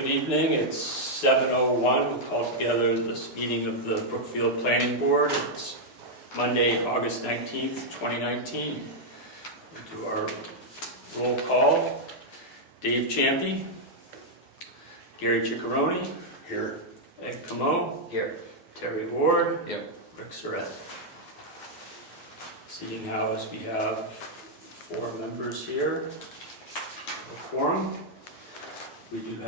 good evening. It's 7:01. We'll call together this meeting of the Brookfield Planning Board. It's Monday, August 19th, 2019. We'll do our roll call. Dave Champy, Gary Ciccarone, Here. Ed Comeau, Here. Terry Ward, Yep. Rick Surratt. Seeing how as we have 4 members here, a quorum. We do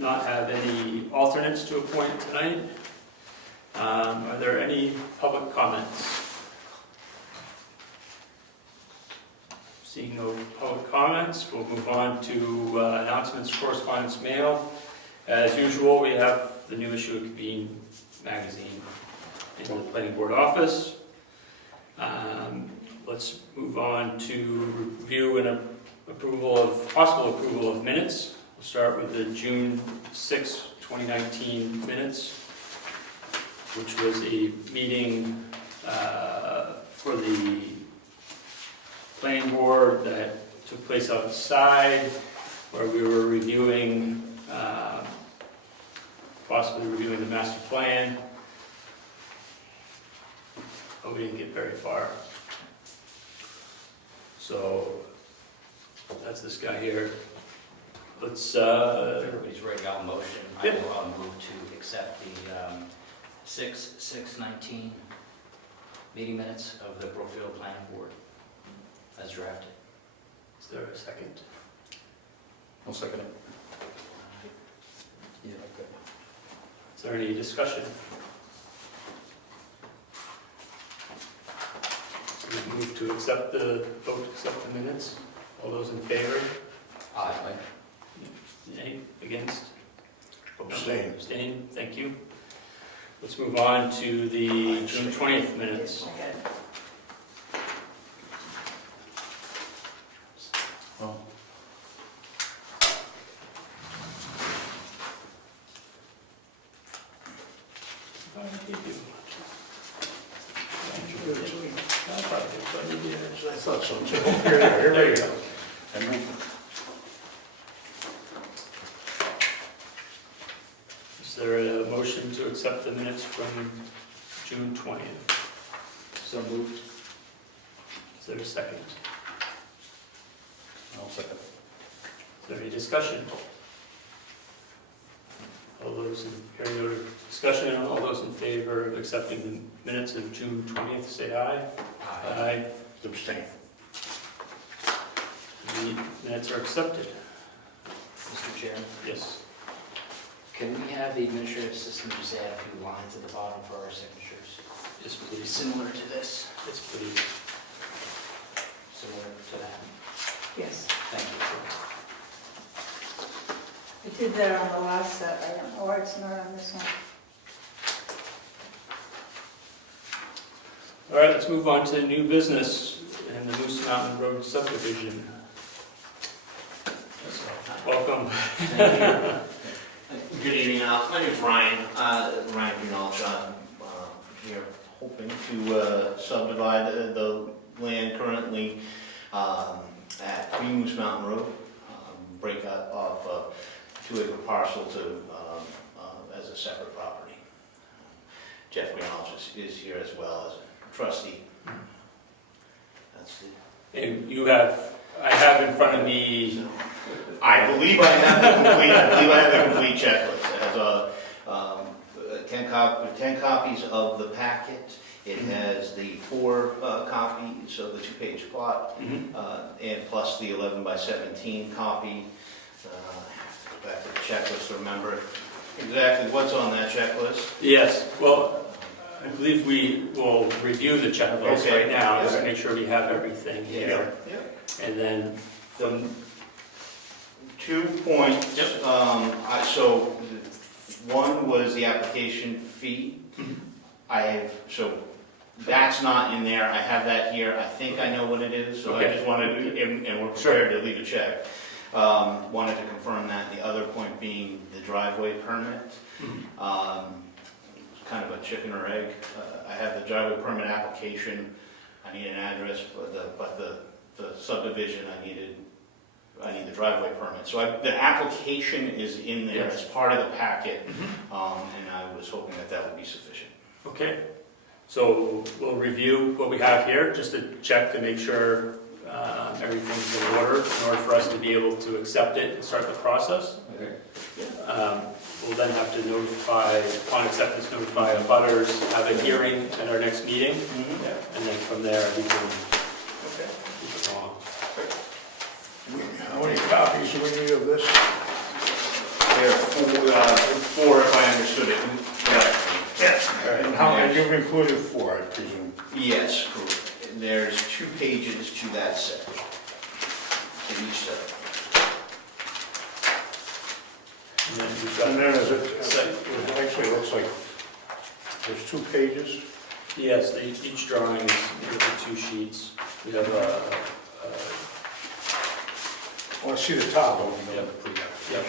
not have any alternates to appoint tonight. Are there any public comments? Seeing no public comments, we'll move on to announcements, correspondence, mail. As usual, we have the new issue of Convene magazine in the planning board office. Let's move on to review and possible approval of minutes. We'll start with the June 6, 2019 minutes, which was a meeting for the planning board that took place outside, where we were reviewing, possibly reviewing the master plan. But we didn't get very far. So that's this guy here. Let's, Everybody's ready, I'll motion. Yep. I'll move to accept the 6/6/19 meeting minutes of the Brookfield Planning Board as drafted. is there a second? I'll second it. Yeah, okay. Is there any discussion? We move to vote to accept the minutes. All those in favor? Aye. Any against? Abstain. Abstain, thank you. Let's move on to the June 20th minutes. Oh. I thought so too. Here we go. Is there a motion to accept the minutes from June 20th? So moved. Is there a second? I'll second. Is there any discussion? Hearing no discussion, all those in favor of accepting the minutes of June 20th, say aye. Aye. Abstain. The minutes are accepted. Mr. Chairman, Yes. can we have the administrative assistant just add a few lines at the bottom for our signatures? Yes, please. Similar to this, Yes, please. similar to that. Yes, Thank you. I did that on the last set, I don't know why it's not on this one. All right, let's move on to new business and the Moose Mountain Road subdivision. Welcome. Good evening, my name is Ryan Greenhalgh. I'm here hoping to subdivide the land currently at Green Moose Mountain Road, break up of a 2-acre parcel to as a separate property. Jeff Greenhalgh is here as well as a trustee. That's it. And I have in front of me, I believe I have the complete checklist. It has 10 copies of the packet. It has the 4 copies of the 2-page plot, and plus the 11/17 copy. I have to go back to the checklist to remember exactly what's on that checklist. yes, well, I believe we will review the checklist Okay. right now, just to Okay. make sure we have everything here. Yeah. And then The 2 points, Yep. so one was the application fee. So that's not in there, I have that here, I think I know what it is, so I Okay. just wanted, and we're prepared to leave a check. Wanted to confirm that, the other point being the driveway permit. Kind of a chicken or egg. I have the driveway permit application, I need an address, but the subdivision, I needed I need the driveway permit. So the application is in there Yes. as part of the packet, and I was hoping that that would be sufficient. Okay, so we'll review what we have here, just to check to make sure everything's in order for us to be able to accept it and start the process. Okay. We'll then have to notify, upon acceptance, notify the butters, have a hearing at our next meeting, and then from there, we can keep it along. How many copies do we need of this? There are four, if I understood it correctly. And you've included 4, I presume. Yes, correct. There's 2 pages to that set, in each set. And then we've And got, then it actually looks like there's 2 pages. yes, each drawing is with 2 sheets. We have Well, I see the top one. Yep.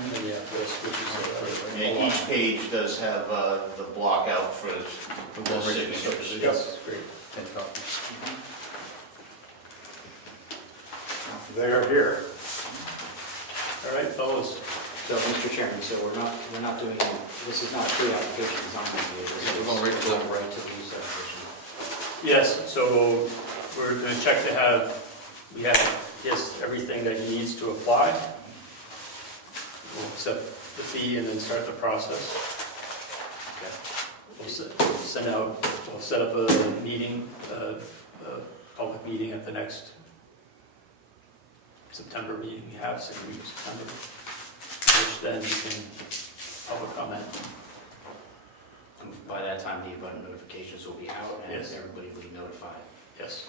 and then we have this, which is And each page does have the block out for the signatures. Yes, great. 10 copies. They are here. All right, fellas. So, Mr. Chairman, so we're not doing, this is not a pre-application design review. We're going right to the- Right to the subdivision. Yes, so we're going to check to have, we have, yes, everything that he needs to apply. We'll accept the fee and then start the process. We'll send out, we'll set up a meeting, a public meeting at the next September meeting we have, second week of September, which then you can public comment. And by that time, the abutment notifications will be out and Yes. everybody will be notified. Yes,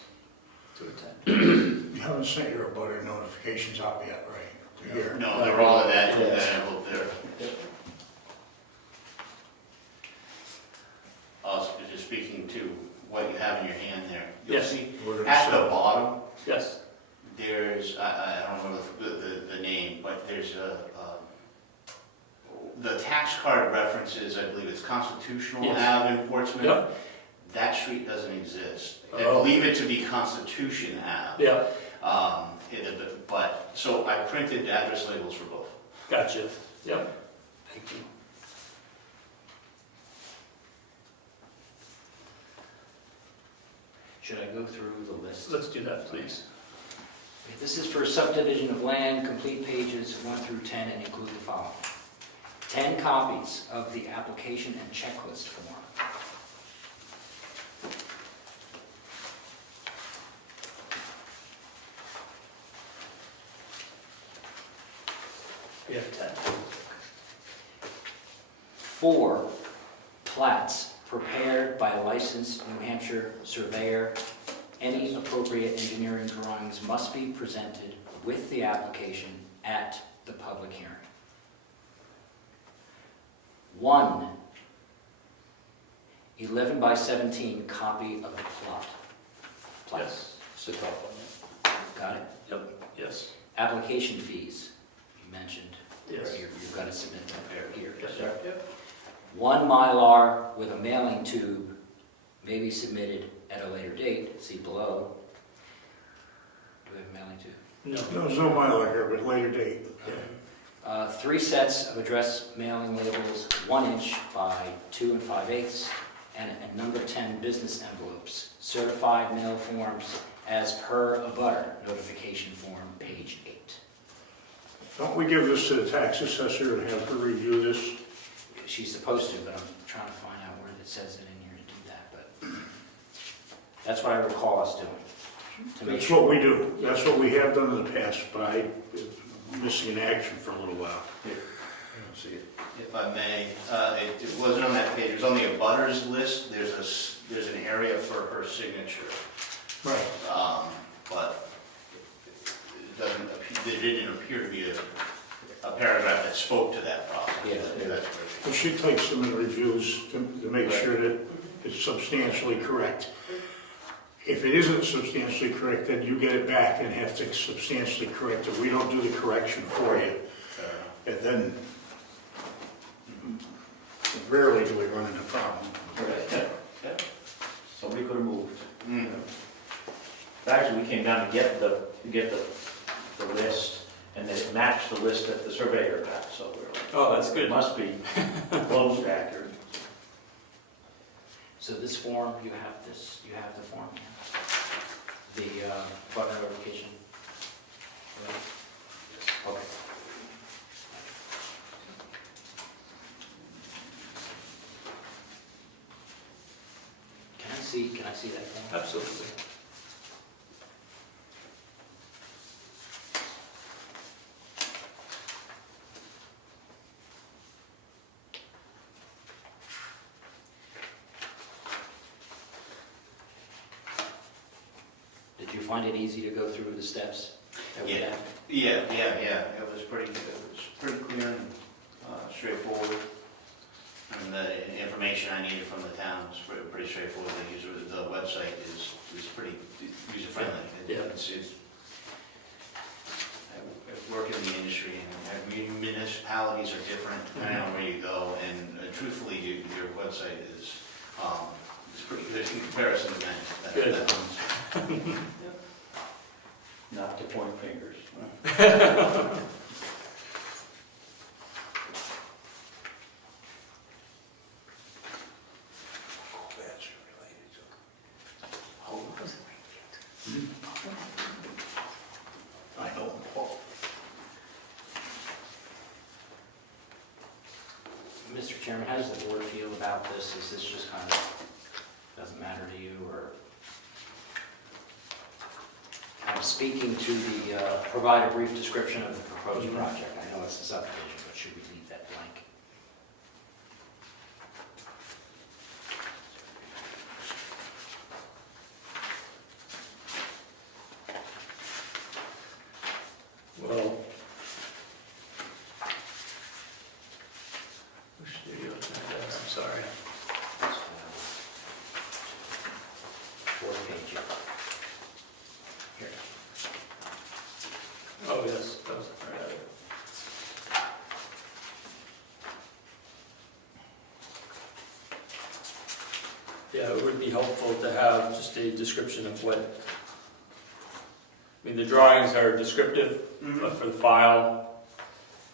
to attend. You haven't sent your abutter notifications out yet, right? To here. No, they're all in that Yes. envelope there. Also, just speaking to what you have in your hand there, you'll Yes. see Where did it at the say? bottom, Yes, there's, I don't remember the name, but there's the tax card references, I believe it's Constitutional Yes. Ave in Portsmouth. Yep. That street doesn't exist. I Oh. believe it to be Constitution Ave. yeah, But, so I printed address labels for both. gotcha, yep, thank you. Should I go through the list? Let's do that, please. This is for subdivision of land, complete pages 1 through 10, and include the following. 10 copies of the application and checklist form. We have 10. 4 plats prepared by a licensed New Hampshire surveyor. Any appropriate engineering drawings must be presented with the application at the public hearing. 1 11 by 17 copy of the plot. Yes. Sit up on Got it? Yep, yes, Application fees, you mentioned. yes. You've got to submit them here. Yes, sir. Yep. 1 Mylar with a mailing tube may be submitted at a later date, see below. Do we have a mailing tube? No. No, there's no Mylar here, but later date. 3 sets of address mailing labels, 1 inch by 2 5/8, and number 10 business envelopes, certified mail forms as per abutter notification form, page 8. Don't we give this to the tax assessor and have her review this? She's supposed to, but I'm trying to find out where it says it in here to do that, but that's what I recall us doing. to make That's sure. what we do. That's what we have done in the past, but I missing in action for a little while. Here. I don't see it. If I may, it wasn't on that page, it was on the abutters list, there's an area for her signature. Right. But there didn't appear to be a paragraph that spoke to that process. Yeah. That's Well, she takes them and reviews to make sure that it's substantially correct. If it isn't substantially correct, then you get it back and have to substantially correct it. We don't do the correction for you. And then rarely do we run into a problem. Somebody could have moved. Mm. Actually, we came down to get the list, and it matched the list that the surveyor got, so we're like, Oh, that's it good. must be close accurate. So this form, you have the form, the button notification. Okay. Can I see that form? Absolutely. Did you find it easy to go through the steps that we Yeah. had? Yeah, it was pretty clear and straightforward. And the information I needed from the town was pretty straightforward. The website is pretty user-friendly. Yeah. I work in the industry, and municipalities are different depending on where you go, and truthfully, your website is pretty good in comparison to many. Good. Not to point fingers. I know. Mr. Chairman, how does the board feel about this? Is this just kind of, doesn't matter to you, or? I'm speaking to the, provide a brief description of the proposed project. I know it's a subdivision, but should we leave that blank? Well. Which studio is that? I'm sorry. Fourth page. Here. Oh, yes, that was, right. Yeah, it would be helpful to have just a description of what, I mean, the drawings are descriptive, but for the file,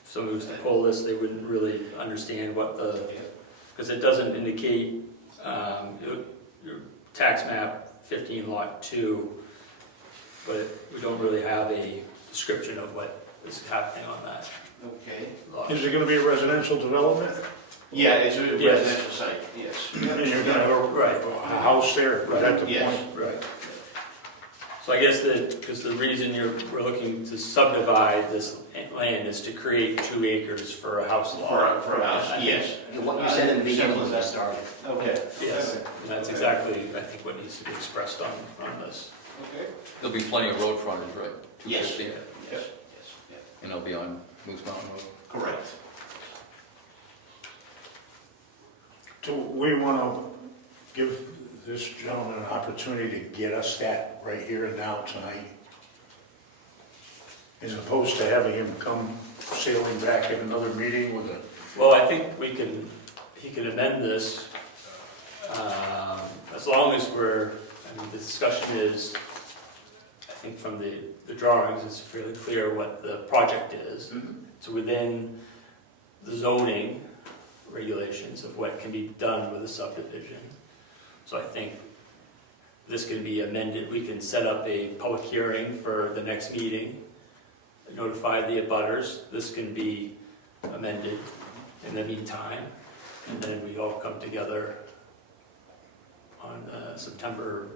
if someone was to pull this, they wouldn't really understand what the, because it doesn't indicate, your tax map 15 lot 2, but we don't really have a description of what is happening on that Okay. lot. Is it gonna be a residential development? Yeah, it's a Yes. residential site, yes. And you're gonna have Right. a house there, is that the Yes. point? Right. So I guess that, because the reason we're looking to subdivide this land is to create 2 acres for a house lot. For a house, I think- yes. What you said in the beginning Simple when as we that. started. Okay. Yes, and that's exactly, I think, what needs to be expressed on this. Okay. There'll be plenty of road frontage, right? Yes. 250, Yes, and it'll be on Moose Mountain Road. correct. Do we wanna give this gentleman an opportunity to get us that right here and now tonight? As opposed to having him come sailing back at another meeting with a, Well, I think he can amend this, as long as I mean, the discussion is, I think from the drawings, it's fairly clear what the project is. It's within the zoning regulations of what can be done with a subdivision. So I think this can be amended, we can set up a public hearing for the next meeting, notify the abutters, this can be amended in the meantime, and then we all come together on September.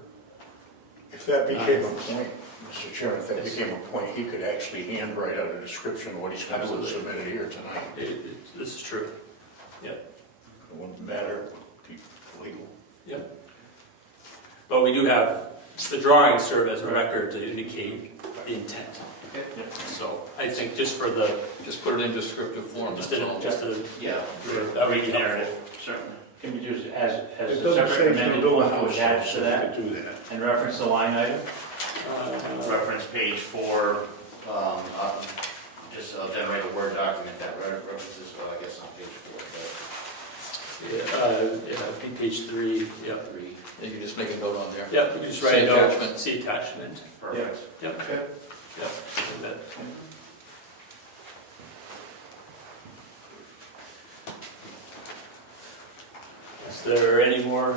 if that became a point, Mr. Chairman, if that became a point, he could actually handwrite out a description of what he's gonna do and Absolutely. submit it here tonight. This is true. It wouldn't matter, keep legal. But we do have, the drawings serve as a record to indicate the intent. Okay. So I think just for the, Just put it in descriptive form, just that's all. a, Yeah. that would be Narrative, helpful. certainly. Can we just, as It a doesn't say separate he's gonna amended build a form to house, attach so to we that, could do that. and reference the line item? Reference page 4, just I'll generate a Word document that references, I guess on page 4. Yeah, be page 3, yep. You can just make a note on there. Yep, we can just write See a note, attachment. see attachment. Perfect. Yep. Okay. Yep. and that- Is there any more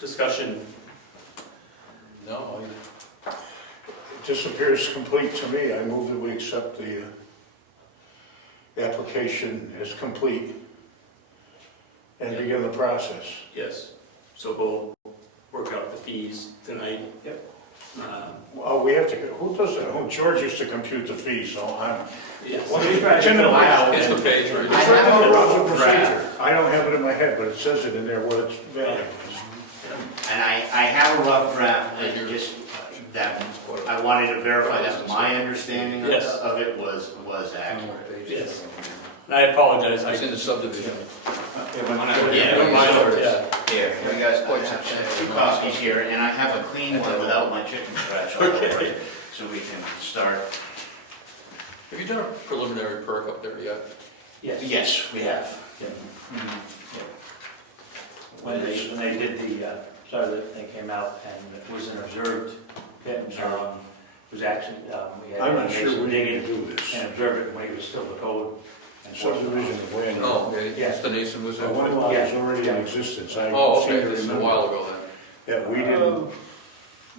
discussion? No, It just appears complete to me. I move that we accept the application as complete and begin the process. Yes. So we'll work out the fees tonight. Yep. Well, we have to, who does that? Oh, George used to compute the fees, so I'm. Yes. Well, it's in the file. it's the page, right? It's right in the rules of procedure. I don't have it in my head, but it says it in there what it's valid. And I have a rough draft, and just that, I wanted to verify that my understanding Yes. of it was accurate. Yes. And I apologize. It's in the subdivision. Yeah. Here, you guys have 2 copies here, and I have a clean one without my chicken scratch all over it, so we can start. Have you done a preliminary perk up there yet? Yes, we have. When they did they came out and it was an observed pit, it was actually, we had. I'm not sure some we need digging to do this. and observed it when it was still the code. Subdivision of land. Oh, Yeah. Mr. Nason was there? One lot is already in existence. I Oh, seem okay, to this is a remember. while ago then. Yeah, we didn't,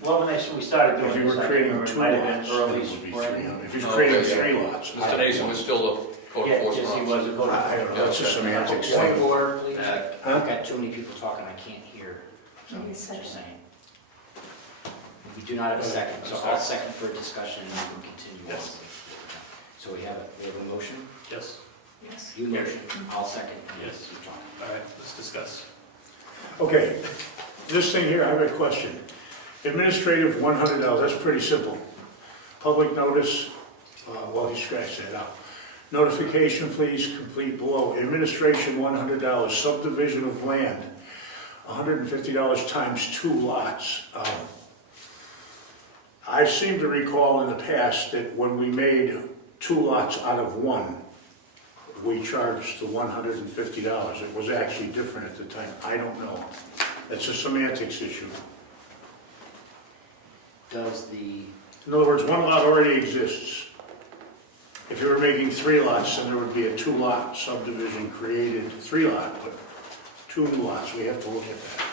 Well, when we started doing if you this, were I creating remember it 2 might have been lots, then early it would be spring. 300. If you're Oh, creating okay. 3 lots. Mr. Nason was still the code Yeah, enforcement yes, he officer. was a code. I don't know, it's a semantics Point of thing. order, please. Huh? I've got too many people talking, I can't hear. So I'm Maybe just second. saying. We do not have a second, so I'll second for discussion and we can continue. Yes. So we have a motion? Yes. Yes. You motion, I'll second. and Yes. keep talking. All right, let's discuss. Okay, this thing here, I have a question. Administrative, $100, that's pretty simple. Public notice, well, he scratched that out. Notification, please complete below. Administration, $100. Subdivision of land, $150 times 2 lots. I seem to recall in the past that when we made 2 lots out of 1, we charged the $150. It was actually different at the time. I don't know. It's a semantics issue. Does the, In other words, 1 lot already exists. If you were making 3 lots, then there would be a 2-lot subdivision created, 3-lot, but 2 new lots. We have to look at that.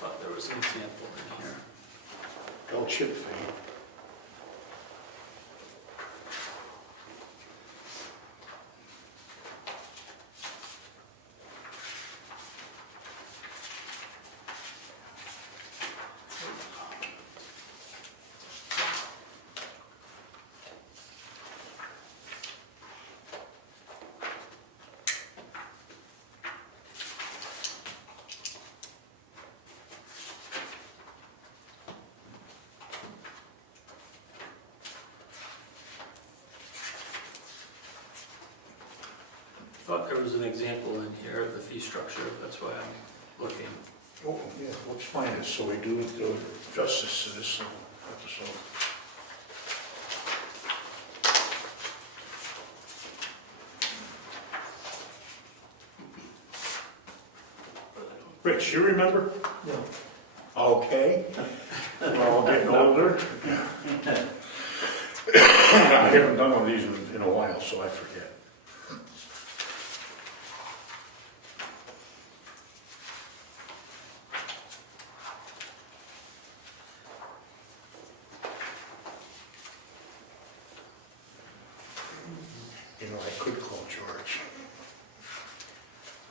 Thought there was an example in here. L chip fee. Thought there was an example in here of the fee structure, that's why I'm looking. Oh, yeah, let's find it so we do justice to this episode. Rich, you remember? No. Okay. We're all getting older. I haven't done one of these in a while, so I forget. You know, I could call George.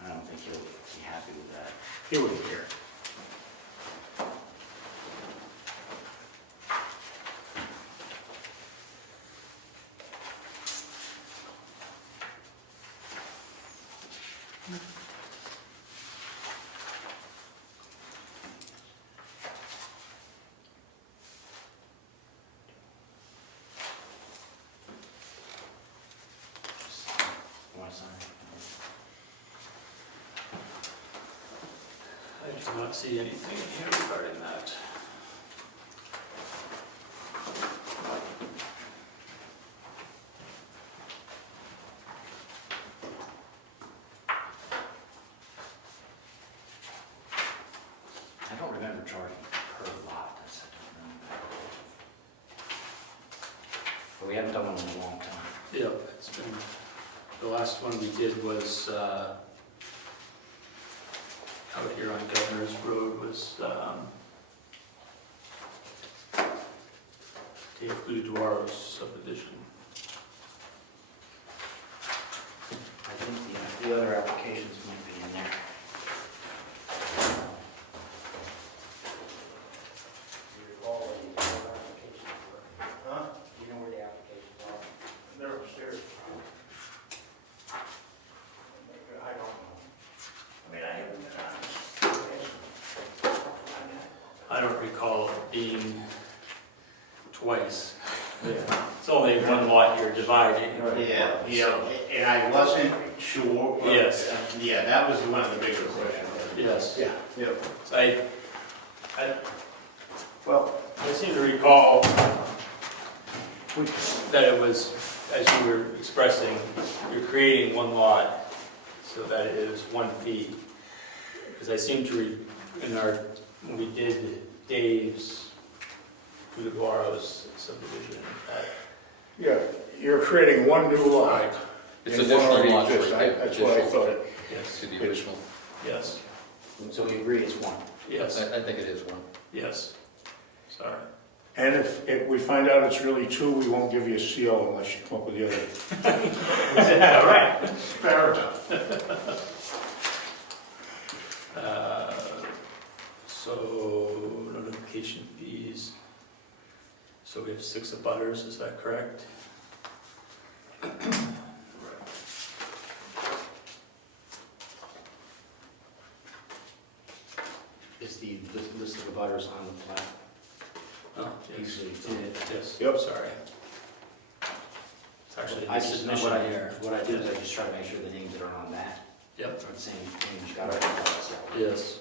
I don't think he'll be happy with that. He wouldn't care. You want to sign? I do not see anything in here regarding that. I don't remember charging per lot, that's, I don't remember. haven't done one in a long time. Yeah, it's been, the last one we did was, out here on Governor's Road was, Dave Gluduaro's subdivision. I think the other applications might be in there. You recall what the other applications were? Huh? You know where the applications are? They're upstairs. I don't know. I mean, I haven't been I don't recall it being twice. Yeah. It's only one lot you're dividing. Yeah, and I wasn't sure. Yes. Yeah, that was one of the bigger questions. Yes. Yeah. Yep. So well, I seem to recall that it was, as you were expressing, you're creating one lot so that it is 1 fee. Because I seem to, when we did Dave's, Gluduaro's subdivision, Yeah, you're creating one new lot. It's And additional one already lots, exists. right? That's what I Additional thought. yes, To the original. yes, So we agree it's one. yes, I think it is one. yes. Sorry. And if we find out it's really two, we won't give you a CO unless you come up with the other. All right. Fair enough. So, notification fees. So we have 6 abutters, is that correct? Is the list of abutters on the plat? Oh, yes. Usually it's on it. Yes, Yep. sorry. It's actually in I the just, submission what I, here. what I do is I just try to make sure the names that are on that Yep, are the same names you got on the yes.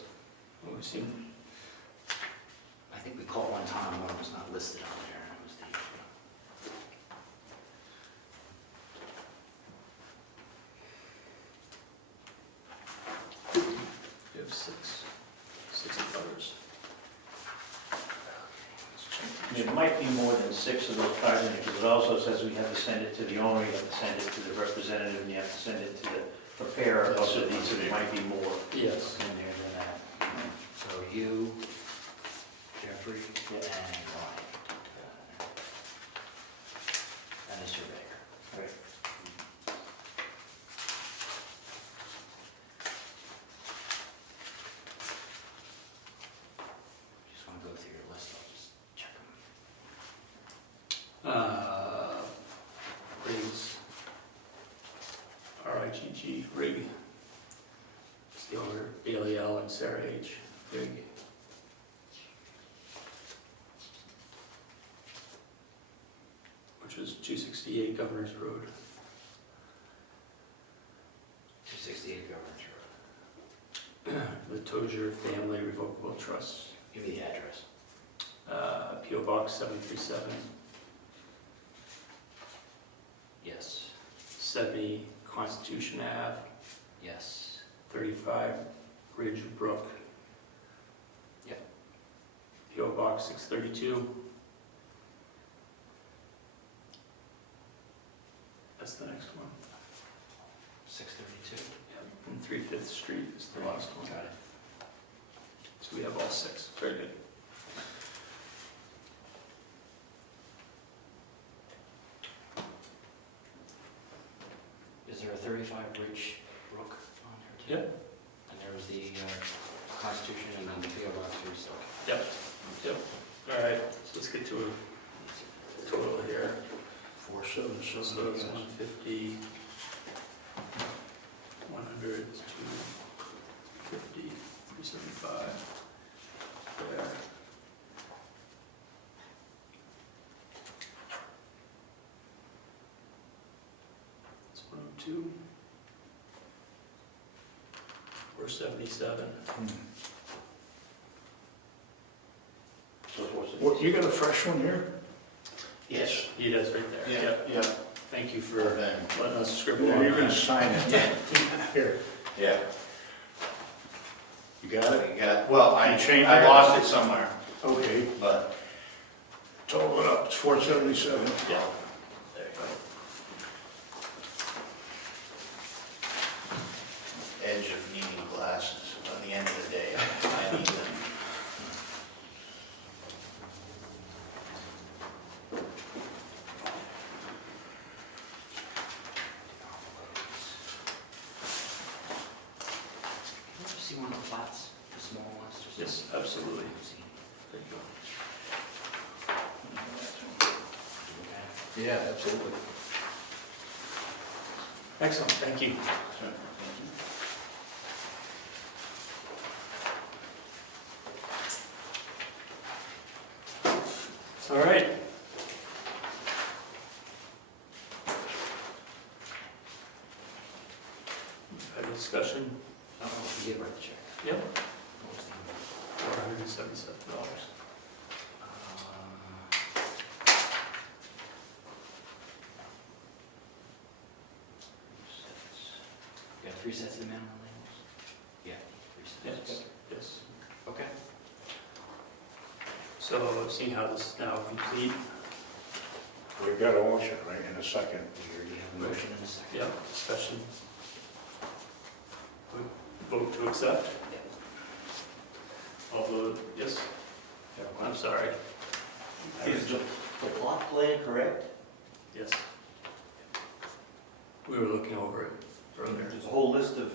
Well, we seem, I think we caught one time, one was not listed on there, and it was the, we have 6 abutters. It might be more than 6 of those cards in it, because it also says we have to send it to the owner, you have to send it to the representative, and you have to send it to the preparer of the deed, so there might be more Yes. in there than that. so you, Jeffrey, and Ryan. And a surveyor. Right. Just want to go through your list, I'll just check them. Riggs. RIGG, Rig. It's the owner, Bailey L. and Sarah H. Rig. Which was 268 Governor's Road. 268 Government Road. The Tozier Family Revocable Trust. Give me the address. P.O. Box 737, Yes. 70 Constitution Ave, Yes. 35 Ridge Brook. Yep. P.O. Box 632. That's the next one. 632. Yep. And 3/5 Street is the last one. Got it. So we have all 6. Very good. Is there a 35 Ridge Brook on there too? Yep. And there was the Constitution and then the PO Box here, so. Yep. Yep. All right. So let's get to a total here. 477. So it's 150, 100, 250, 375. There. It's 102. 477. What, you got a fresh one here? Yes. He does right there. Yeah, Yep. yeah. Thank you for Then. letting us scribble Yeah, on you're gonna that. sign it. Here, Yeah. you got it? You got, well, You changed I it? lost it somewhere, Okay, but total it up, it's 477. Yeah. the end of the day, I need them. Can you see one of the flats, the small ones? Just- Yes, absolutely. There you go. Yeah, absolutely. Excellent, thank you. All right. We've had a discussion. Oh, you did write the check. Yep. What was the number? $477. You have 3 sets of mailing labels? Yeah, 3 sets. Yes, yes. Okay. So seeing how this is now complete, We've got a motion, right, in a second. We already have a motion and a second. yeah, discussion. Vote to accept? All the, yes? I'm sorry. Is the plot plan correct? Yes. We were looking over it earlier. There's a whole list of...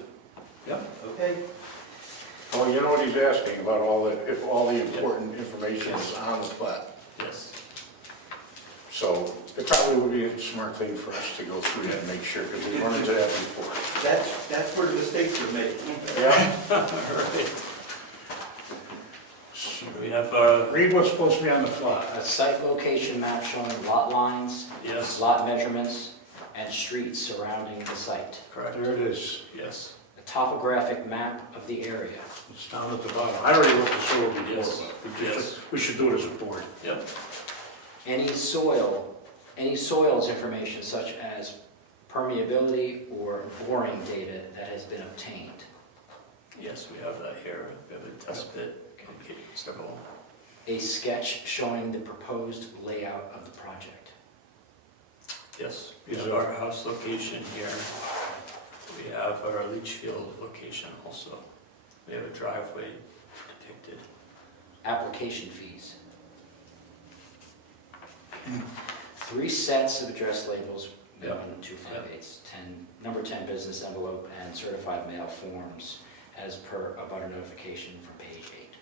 Yep. Okay. Oh, you know what he's asking about if all the important information is on the plat. Yes. So it probably would be a smart thing for us to go through that and make sure, because we've run into that before. That's where the mistakes are made. Yeah. All right. We have, Read what's supposed to be on the plat. A site location map showing lot lines, yes, lot measurements, and streets surrounding the site. correct. There it is. Yes. A topographic map of the area. It's down at the bottom. I already looked this over before, Yes. but Yes. we should do it as a board. Yep. Any soils information such as permeability or boring data that has been obtained. Yes, we have that here. We have a test pit, okay, several. A sketch showing the proposed layout of the project. Yes, we Is have it- our house location here. We have our leach field location also. We have a driveway depicted. Application fees. 3 sets of address labels, Yep. 1, 2, 5, 8, 10, number 10 business envelope, and certified mail forms as per a butter notification from page 8.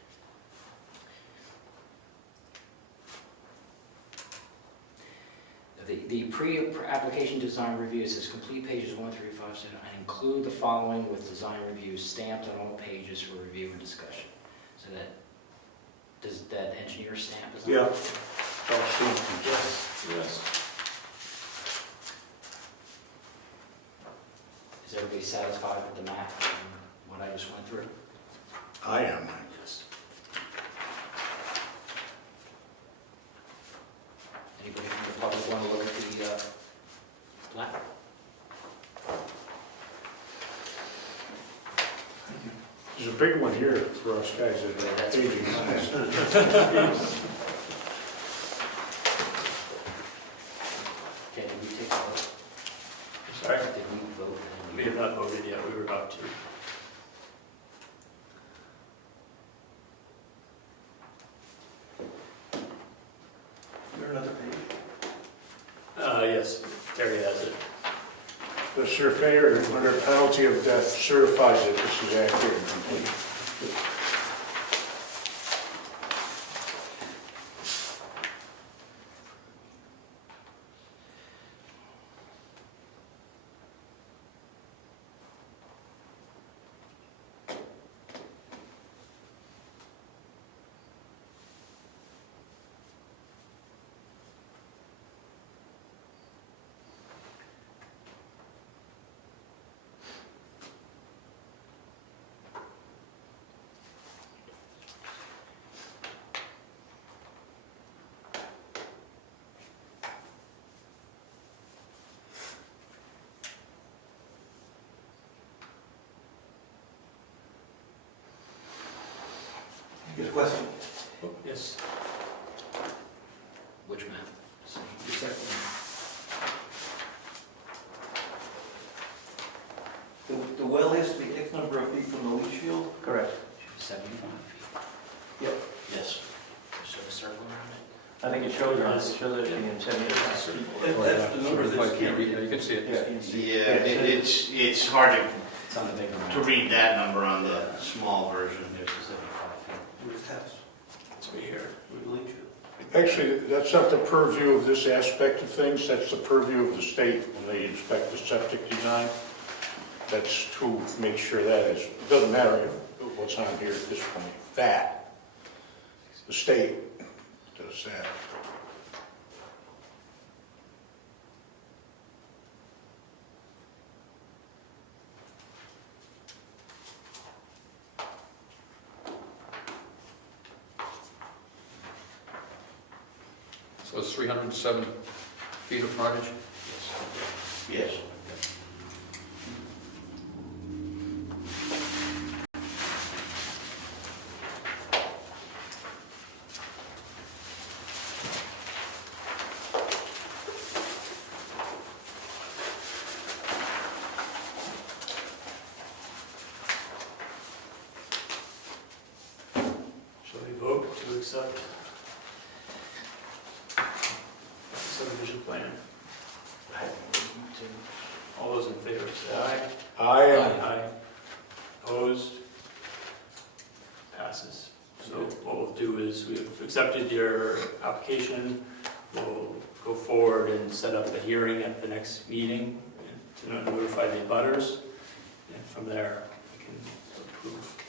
The pre-application design review says complete pages 1 through 5, and include the following with design reviews stamped on all pages for review and discussion. So that, does that engineer stamp is on? Yeah. I'll see. Yes, yes. Is everybody satisfied with the map and what I just went through? I am. Yes. Anybody from the public want to look at the plat? There's a big one here for us guys that are That's aging. Okay, did we take a vote? Sorry, Did we vote? we have not voted yet. We were about to. Is there another page? Yes, Terry has it. The surveyor, under penalty of death, certifies that this is accurate and complete. The well is the X number of feet from the leach field? Correct. 75 feet. Yes. So a circle around it. I think it shows it being 75 feet. That's the number that's 45 feet, yeah, you can see it. Yeah, it's hard It's on the bigger to map. read that number on the small version. There's the 75 feet. Where's the house? It's right here. Where's the leach field? Actually, that's not the purview of this aspect of things, that's the purview of the state when they inspect the septic design. That's to make sure that is, it doesn't matter if what's on here at this point, that, the state does that. So it's 307 feet of frontage? Yes. Shall we vote to accept the subdivision plan? All those in favor say aye. I am, Aye. Opposed? Passes. So what we'll do is we've accepted your application. We'll go forward and set up a hearing at the next meeting to notify the abutters. And from there, we can approve.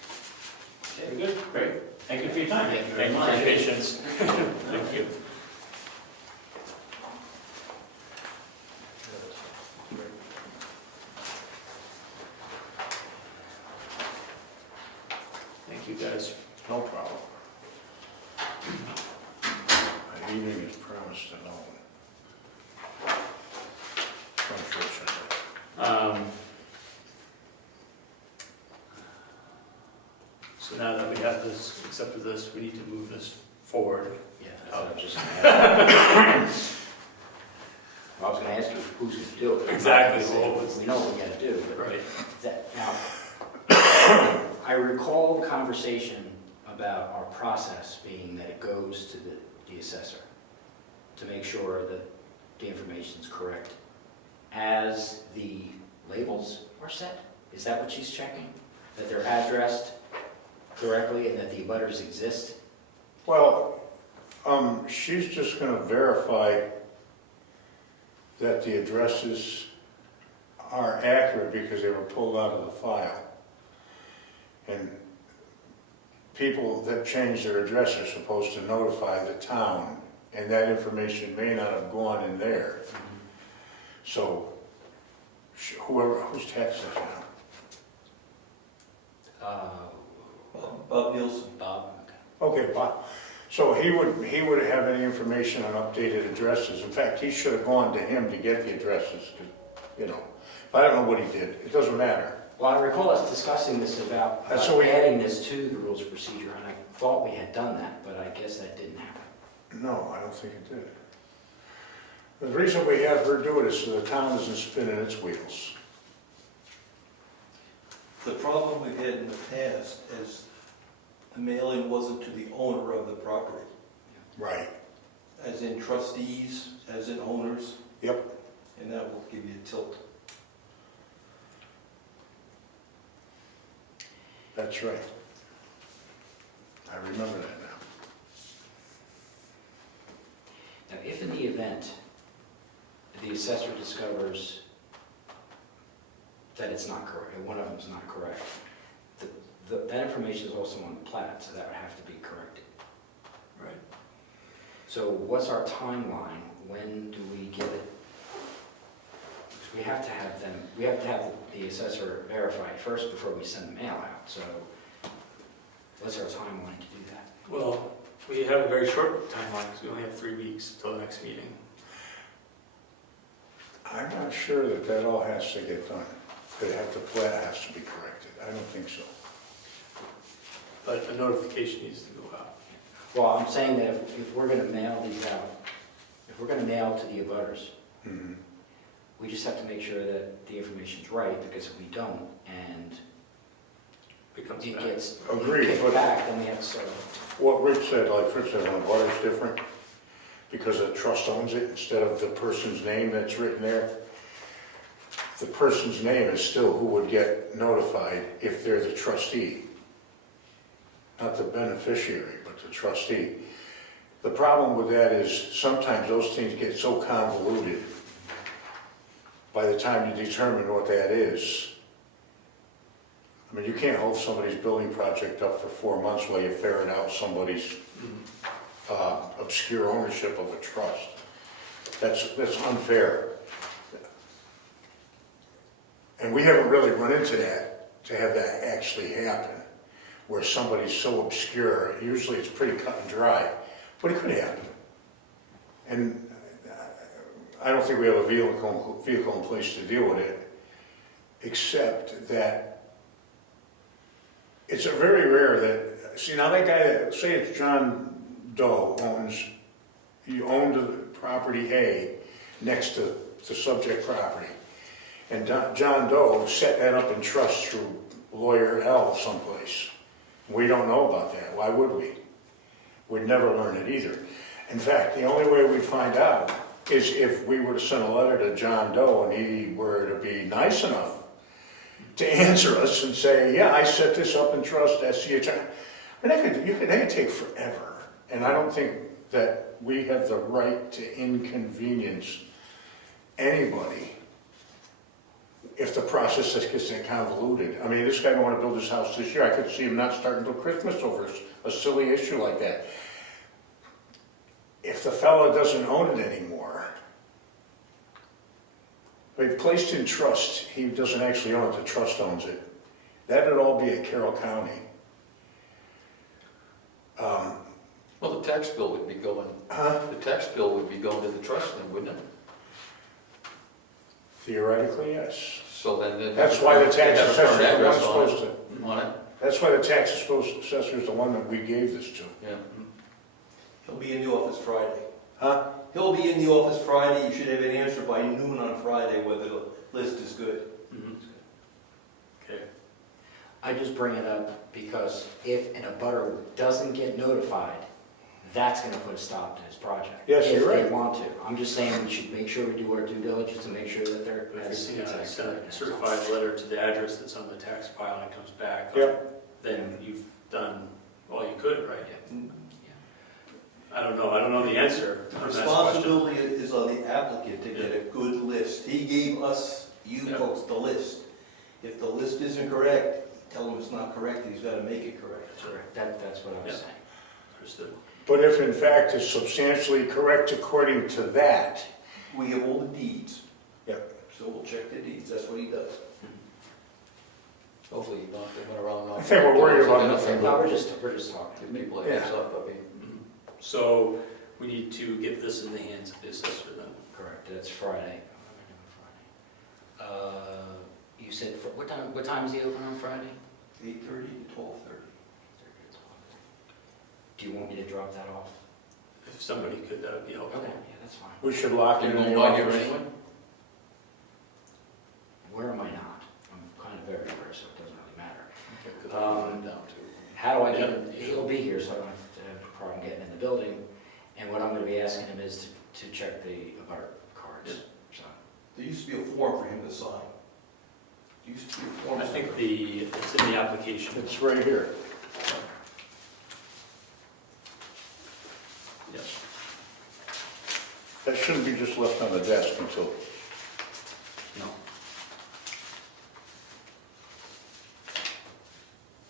Okay, good, great. Thank you for your time. Thank you very Thank you much. for your patience. Thank you. Thank you, guys. no problem. My evening is promised to no one. Unfortunately. So now that we have this, accepted this, we need to move this forward. Yeah, that's what I was just gonna ask. I was gonna ask you who's gonna do it. Exactly. Well, it's- We know what we gotta do, but Right. now, I recall the conversation about our process being that it goes to the assessor to make sure that the information's correct as the labels are set. Is that what she's checking? That they're addressed correctly and that the abutters exist? Well, she's just gonna verify that the addresses are accurate because they were pulled out of the file. And people that change their address are supposed to notify the town, and that information may not have gone in there. So, whoever, who's tax is now? Bob Nielsen. Bob? Okay, Bob. So he would have any information on updated addresses. In fact, he should have gone to him to get the addresses, you know. But I don't know what he did. It doesn't matter. Well, I recall us discussing this about So we- adding this to the rules of procedure, and I thought we had done that, but I guess that didn't happen. No, I don't think it did. The reason we have her do it is so the town isn't spinning its wheels. The problem we've had in the past is the mailing wasn't to the owner of the property, Right. as in trustees, as in owners, Yep. and that will give you a tilt. That's right. I remember that now. Now, if in the event the assessor discovers that it's not correct, one of them's not correct, that information is also on the plat, so that would have to be corrected. Right. So what's our timeline? When do we get it? Because we have to have the assessor verify it first before we send the mail out, so what's our timeline to do that? Well, we have a very short timeline because we only have 3 weeks till the next meeting. I'm not sure that that all has to get done. The plat has to be corrected. I don't think so. But a notification needs to go out. Well, I'm saying that if we're gonna mail these out, if we're gonna mail to the abutters, Mhm. We just have to make sure that the information's right, because if we don't, and Becomes it back. gets Agreed, kicked but back, then we have to start. what Rich said, like Rich said, on the water's different, because the trust owns it, instead of the person's name that's written there. The person's name is still who would get notified if they're the trustee. Not the beneficiary, but the trustee. The problem with that is sometimes those things get so convoluted by the time you determine what that is. I mean, you can't hold somebody's building project up for 4 months while you ferret out somebody's obscure ownership of a trust. That's unfair. And we haven't really run into that, to have that actually happen, where somebody's so obscure. Usually it's pretty cut and dry, but it could happen. And I don't think we have a vehicle in place to deal with it, except that it's a very rare that, see, now that guy, say it's John Doe he owned the property A next to the subject property. And John Doe set that up in trust through lawyer L someplace. We don't know about that. Why would we? We'd never learn it either. In fact, the only way we'd find out is if we were to send a letter to John Doe and he were to be nice enough to answer us and say, yeah, I set this up in trust, that's the attorney. I mean, that could take forever. And I don't think that we have the right to inconvenience anybody if the process gets that convoluted. I mean, this guy don't want to build his house this year. I could see him not starting until Christmas over a silly issue like that. If the fellow doesn't own it anymore, if it's placed in trust, he doesn't actually own it, the trust owns it. That would all be at Carroll County. Well, the tax bill would be going, the tax bill would be going to the trust then, wouldn't it? Theoretically, yes. So then. That's why the tax They have a current assessor is the one address supposed to. On it, That's why the tax assessor is the one that we gave this to. yeah. He'll be in the office Friday. Huh? He'll be in the office Friday. You should have an answer by noon on Friday whether the list is good. Okay. I just bring it up because if an abutter doesn't get notified, that's gonna put a stop to his project. Yes, you're If right. they want to. I'm just saying we should make sure we do our due diligence and make sure that they're. If as- you as send accurate a as certified letter to the address that's on the tax file and it comes back. Yep. Then you've done all you could, right? Yeah. I don't know the answer. The on that question. responsibility is on the applicant to get a good list. He gave us, you Yeah. folks, the list. If the list isn't correct, tell him it's not correct, he's gotta make it correct. That's what I was Yeah. saying. Understood. But if in fact it's substantially correct according to that, We have all the deeds. Yep. So we'll check the deeds, that's what he does. Hopefully you don't, they went around. I think we're worried about nothing. No, we're just talking. Give people a heads up, I mean. So we need to get this in the hands of the assessor then. Correct, that's Friday. You said, what time is he open on Friday? 8:30 to 12:30. Do you want me to drop that off? If somebody could, that would be helpful. Okay, yeah, that's fine. we should lock it Can in you the go by here office. anyway? Where am I not? I'm kind of everywhere, so it doesn't really matter. Okay, 'cause I'm going down too. How do I get him? He'll be here, so I don't have to have a problem getting in the building. And what I'm gonna be asking him is to check the abutter cards. Yeah. So, There used to be a form for him to sign. There used to be a form. I think it's in the application. It's right here. Yes. That shouldn't be just left on the desk until, no.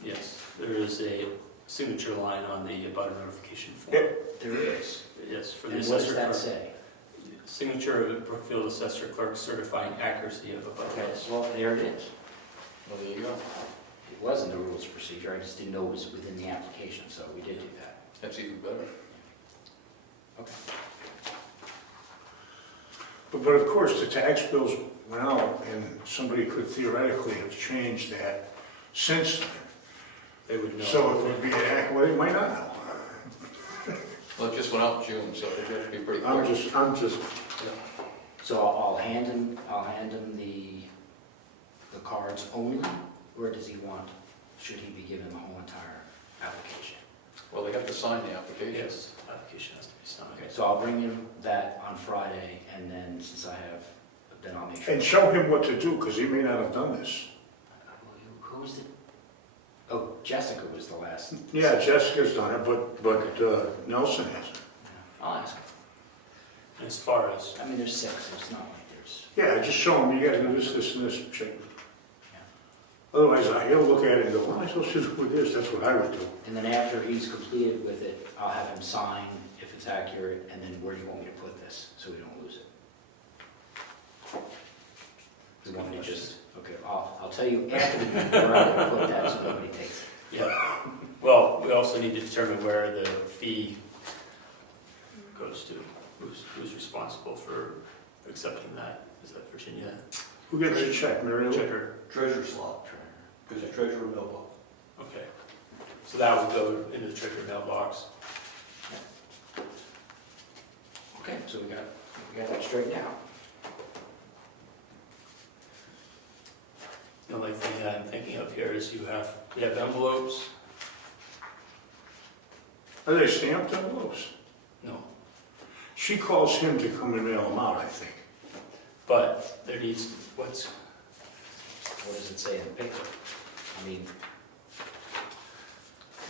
Yes, there is a signature line on the abutter notification form. Yep. There is. Yes, for the And what does assessor that clerk. say? Signature of the Brookfield assessor clerk certifying accuracy of abutter Okay, list. well, there it is. Well, there you go. It wasn't the rules of procedure, I just didn't know it was within the application, so we did do that. That's even better. Okay. but of course, the tax bills went out and somebody could theoretically have changed that since then. They would know. So it would be accurate, well, they might not know. Well, it just went out in June, so it would be pretty I'm quick. just, So I'll hand him the cards only, or does he want, should he be given the whole entire application? Well, they have to sign the application. Yes, application has to be signed. Okay, so I'll bring him that on Friday, and then since I have, then I'll make sure. And show him what to do, because he may not have done this. Who was it? Oh, Jessica was the last. Yeah, Jessica's done it, but Nelson hasn't. I'll ask him. As far as, I mean, there's 6, it's not like there's, Yeah, just show him, you gotta do this, and this, check. Otherwise, he'll look at it and go, what am I supposed to do with this? That's what I would do. and then after he's completed with it, I'll have him sign if it's accurate, and then where do you want me to put this, so we don't lose it? You want me to just, okay, I'll tell you after the meeting where I'm gonna put that, so nobody takes it. yeah. Well, we also need to determine where the fee goes to. Who's responsible for accepting that? Is that Virginia? Who gets the check, Mary Lou? Checker. Treasurer's lot, because the treasurer mailbox. Okay. So that would go into the treasurer mailbox. Okay, so we got that straightened out. The only thing that I'm thinking of here is we have envelopes. Are they stamped envelopes? No. She calls him to come and mail them out, I think. But there needs, What does it say in the paper? I mean,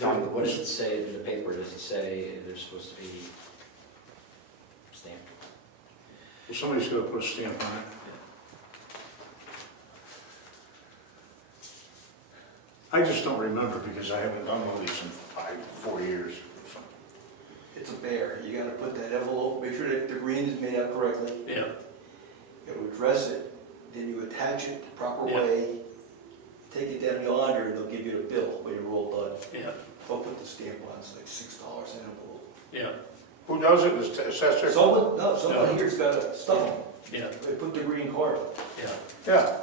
no, what does it say in the paper? Does it say they're supposed to be stamped? Well, somebody's gotta put a stamp on it. I just don't remember because I haven't done one of these in 4 years. It's a bear. You gotta put that envelope, make sure that the green is made out correctly. yeah, You gotta address it, then you attach it the proper Yeah. way. Take it down yonder, and they'll give you the bill when you're all done. yeah, They'll put the stamp on, it's like $6 an envelope. yeah, Who does it? The assessor? Someone here's got a stuff on it. yeah, They put the green card. yeah. Yeah.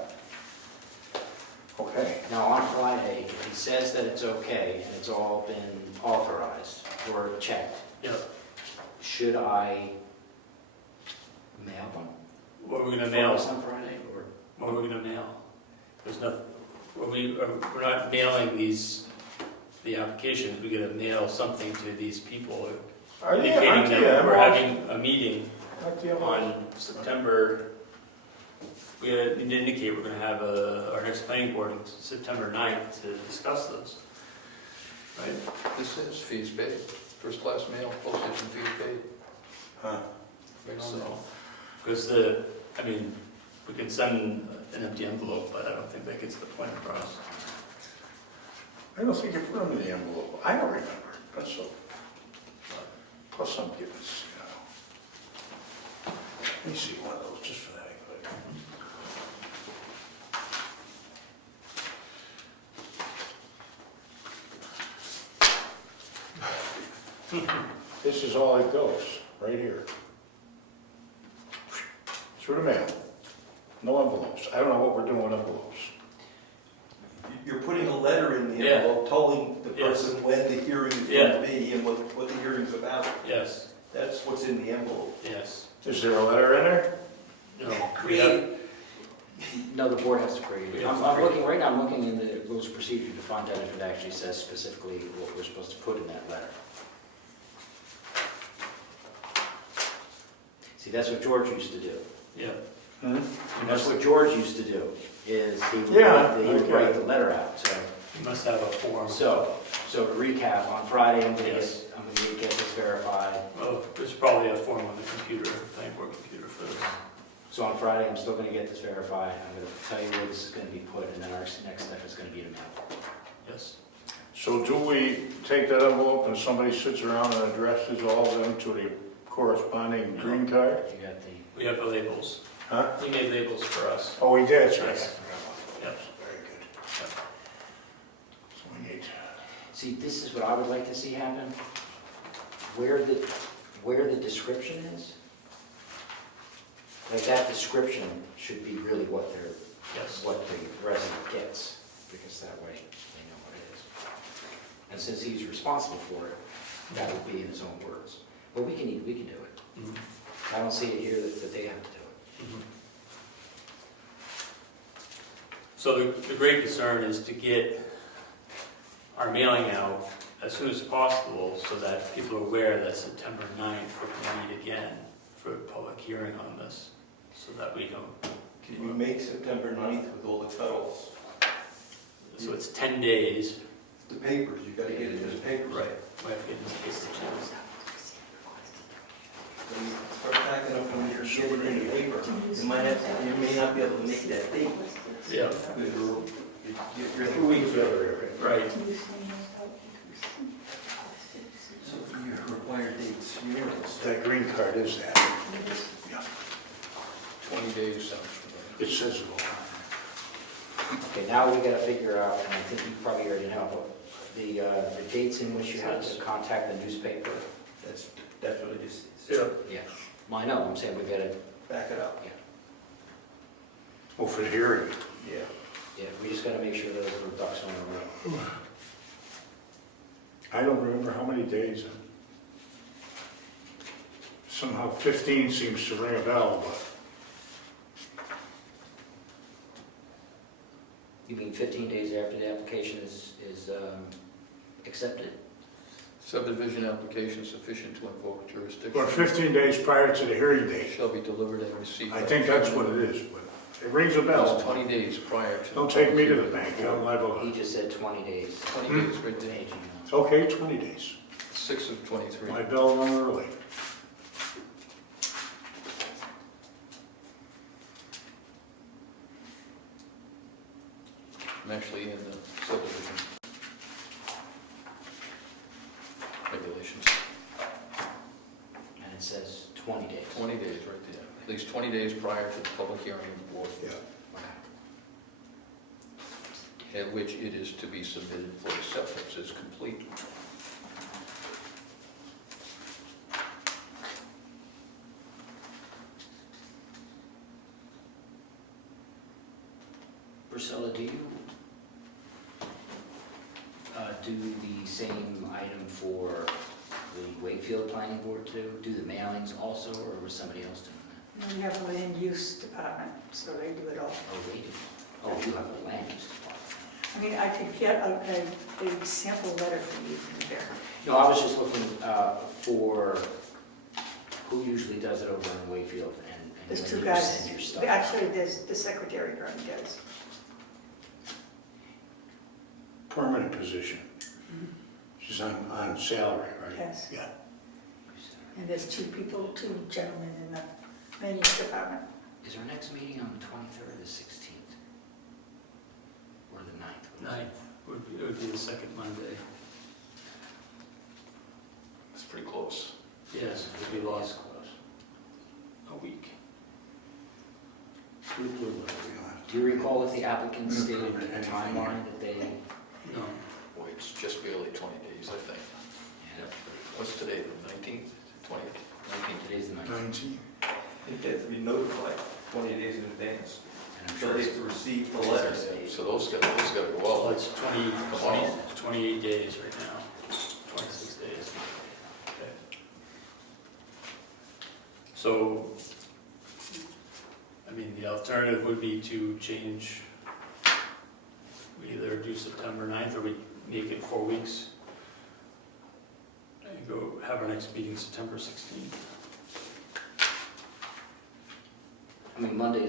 Okay. Now, on Friday, if he says that it's okay and it's all been authorized or checked, Yeah. should I mail them? What are we gonna For mail? us on Friday, or? What are we gonna mail? There's nothing, we're not mailing the applications, we gotta mail something to these people indicating that we're having a meeting on September. We need to indicate we're gonna have our next planning board on September 9th to discuss those. Right? This says fees paid, first class mail, postage and fees paid. Huh. Right on So, there. because we can send an empty envelope, but I don't think that gets the point across. I don't think you put them in the envelope. I don't remember. That's so. Plus I'm giving, let me see one of those just for that. This is all it goes, right here. Through the mail. No envelopes. I don't know what we're doing with envelopes. You're putting a letter in the Yeah. envelope telling the Yes. person when the hearing is Yeah. going to be and what the hearing's about. Yes, That's what's in the envelope. yes. Is there a letter in there? No, we have, No, the board has to create We it. have to I'm create looking, right now, I'm looking in the rules of procedure to find out if it actually says specifically what we're supposed to put in that letter. See, that's what George used to do. yeah. Hmm? And that's what George used to do, is he would Yeah, write okay. the letter out, so. You must have a form. So to recap, on Friday, I'm Yes. gonna get this verified. Well, there's probably a form on the computer, planning board computer for this. So on Friday, I'm still gonna get this verified, I'm gonna tell you where this is gonna be put, and then our next step is gonna be to mail. Yes. So do we take that envelope and somebody sits around and addresses all of them to the corresponding green card? You got the, We have the labels. Huh? He made labels for us. Oh, we did, that's right. I Yes. forgot about Yep. that. Very good. So we need, see, this is what I would like to see happen, where the description is. Like that description should be really what the resident gets, because that way they know what it is. And since he's responsible for it, that would be in his own words. But we can do it. Mhm. I don't see it here that they have to do it. So the great concern is to get our mailing out as soon as possible so that people are aware that September 9th we're going to meet again for a public hearing on this, so that we don't. Can you make September 9th with all the cutoffs? So it's 10 days. The papers, you gotta get it in the papers. Right. We have to get this chance. When you start packing up and you're getting it in the paper, you may not be able to make that date. Yeah, You're 2 weeks early. right. So your required dates, That green card is that. Yeah, 20 days sounds familiar. it says it all. Okay, now we gotta figure out, and I think you probably already know, but the dates in which you have to contact the newspaper. That's what it is. Yeah. Yeah. Well, I know, I'm saying we gotta, Back it up. Oh, for the hearing. Yeah. yeah, we just gotta make sure those are ducks on the road. I don't remember how many days. Somehow 15 seems to ring a bell, but You mean 15 days after the application is accepted? Subdivision application sufficient to invoke jurisdiction. or 15 days prior to the hearing date. Shall be delivered and received. I think that's what it is, but it rings a bell. It's 20 days prior to. Don't take me to the bank, I'm liable. He just said 20 days. 20 days right there. Page, you know. Okay, 20 days. 6 of 23. My bell rung early. I'm actually in the subdivision regulations. And it says 20 days. 20 days right there. At least 20 days prior to the public hearing of the board, Yeah. Okay. at which it is to be submitted for acceptance is complete. Priscilla, do you do the same item for the Wakefield Planning Board too? Do the mailings also, or was somebody else doing that? We have a land use department, so they do it all. Oh, they do. Oh, you have a land use department. I mean, I could get a sample letter from you from there. No, I was just looking for who usually does it over in Wakefield and There's when two you guys. send your stuff. Actually, there's the secretary already does. Permanent position. She's on salary, right? Yes. Yeah. And there's two people, two gentlemen in the land use department. Is our next meeting on the 23rd or the 16th? Or the 9th? 9th it would be the second Monday. It's pretty close. Yes, it would be lost a week. Do you recall if the applicant stated a timeline that they? No. Boy, it's just barely 20 days, I think. Yeah, What's today, the 19th, 20th? 19th? today's the 19th. 19. They have to be notified 20 days in advance. And I'm So sure they it's have to receive the letter. So those got to go Well, out. it's 28 days right now, 26 days. Okay. So, I mean, the alternative would be to change, we either do September 9th or we make it 4 weeks and go have our next meeting September 16th. I mean, Monday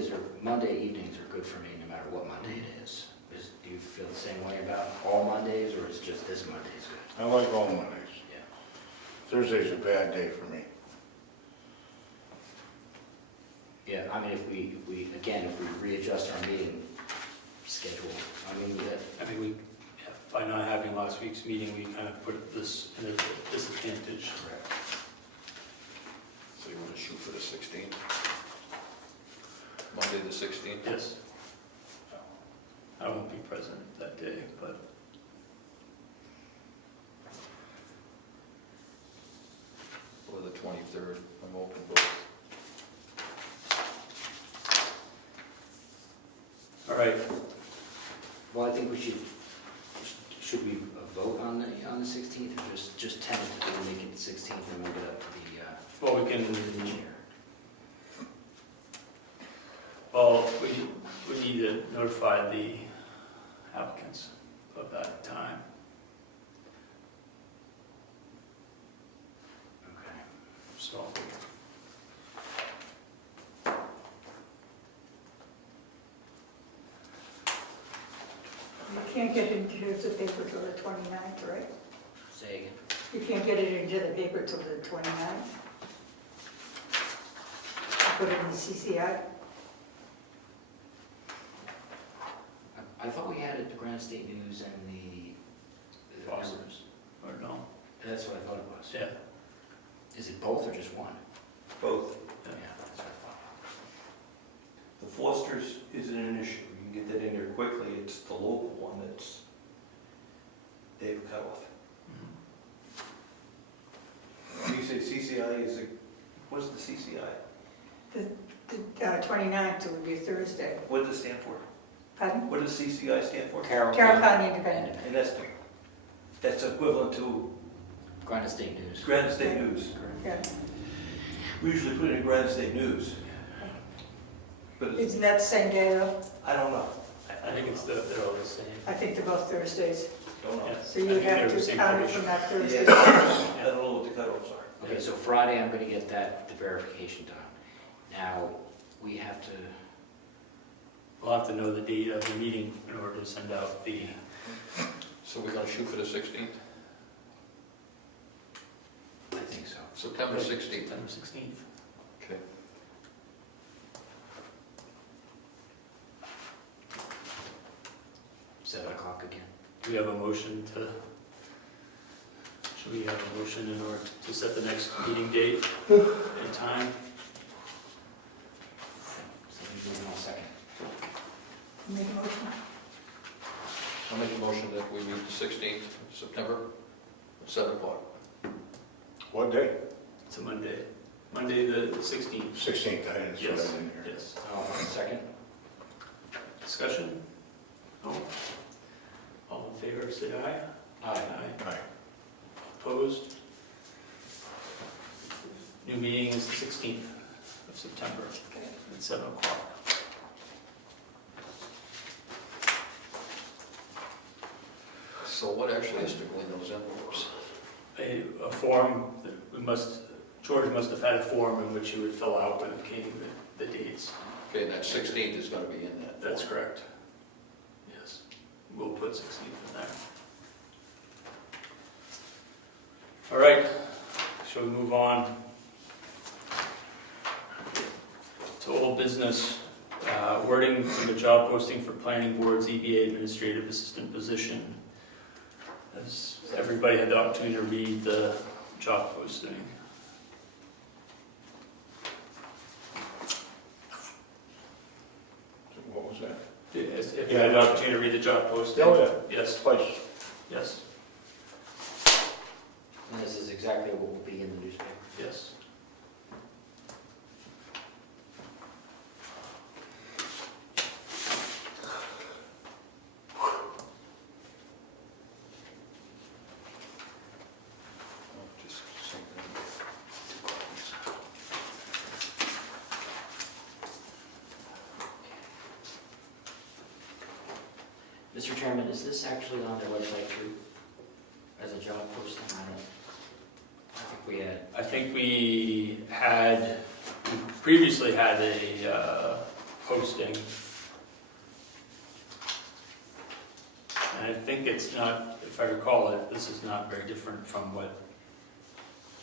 evenings are good for me, no matter what Monday it is. Do you feel the same way about all Mondays, or is just this Monday's good? I like all Mondays. Yeah. Thursday's a bad day for me. Yeah, I mean, if we readjust our meeting schedule, I mean, We, by not having last week's meeting, we kind of put this in a disadvantage. So you want to shoot for the 16th? Monday the 16th? Yes. I won't be present that day, but Or the 23rd, I'm open both. all right. well, I think we should we vote on the 16th, or just tentatively make it the 16th and move it up to the Well, we can, chair? notify the applicants of that time. Okay. So, You can't get it into the paper till the 29th, right? Say again. You can't get it into the paper till the 29th? Put it in the CCI? I thought we had it, the Granite State News and the Foster's. members. or no, That's what I thought it was. yeah, Is it both or just one? Both. Yeah, that's what I thought. The Foster's isn't an issue. You can get that in there quickly. It's the local one that's they've cut off. You say CCI is a, what's the CCI? The 29th would be Thursday. What does it stand for? Pardon? What does CCI stand for? Carroll County Independent. And that's equivalent to Granite State News. Granite State News. Yeah. We usually put it in Granite State News. But it's, Isn't that the same day though? I don't know. I think it's they're all the same. I think they're both Thursdays. Don't know. Yeah. So I you think they're have the to same count it publisher. from that Thursday. Yeah. I don't know what the cutoffs are. Okay, so Friday, I'm gonna get the verification done. Now, we have to, We'll have to know the date of the meeting in order to send out the, So we're gonna shoot for the 16th, I think so. September 16th. September 16th. Okay. Seven o'clock again. Do we have a motion to, should we have a motion in order to set the next meeting date and time? So we will second. Make a motion. I'll make a motion that we meet the 16th of September at 7 o'clock. What day? It's a Monday. Monday the 16th. 16th, I didn't put it in here. Yes. Second? Discussion? No? All in favor, say aye. Aye. Aye. Opposed? New meeting is the 16th of September at 7 o'clock. So what actually is to go in those envelopes? A form that George must have had a form in which he would fill out when it came the dates. Okay, and that 16th is gonna be in that. That's correct. Yes. We'll put 16th in there. All right, shall we move on to old business? Wording from the job posting for planning board ZBA administrative assistant position. Has everybody had the opportunity to read the job posting? What was that? If you had the opportunity to read the job posting? Oh, yeah. Yes, Twice. yes, And this is exactly what will be in the newspaper. yes. Just something. Mr. Chairman, is this actually on their website too? As a job posting? I think we had. I think we previously had a posting. And I think it's not, if I recall it, this is not very different from what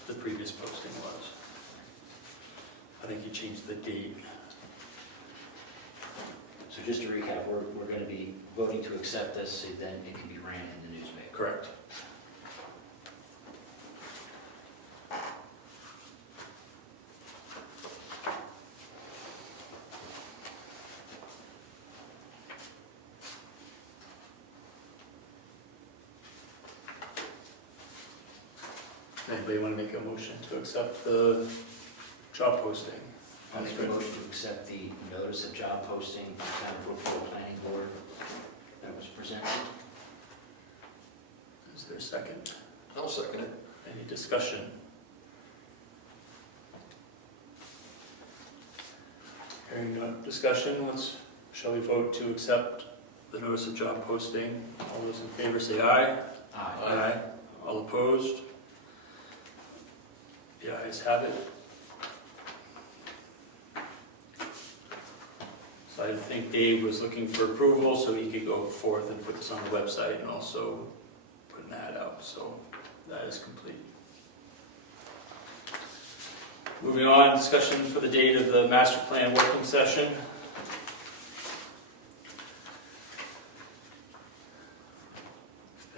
the previous posting was. I think you changed the date. So just to recap, we're going to be voting to accept this, so then it can be ran in the newspaper. Correct. Anybody want to make a motion to accept the job posting? I'll make a motion to accept the notice of job posting for the Town of Brookfield Planning Board that was presented. Is there a second? I'll second it. Any discussion? Hearing no discussion, Shall we vote to accept the notice of job posting? All those in favor say aye. Aye. All opposed? The ayes have it. So I think Dave was looking for approval so he could go forth and put this on the website and also put an ad out, so that is complete. Moving on, discussion for the date of the master plan working session.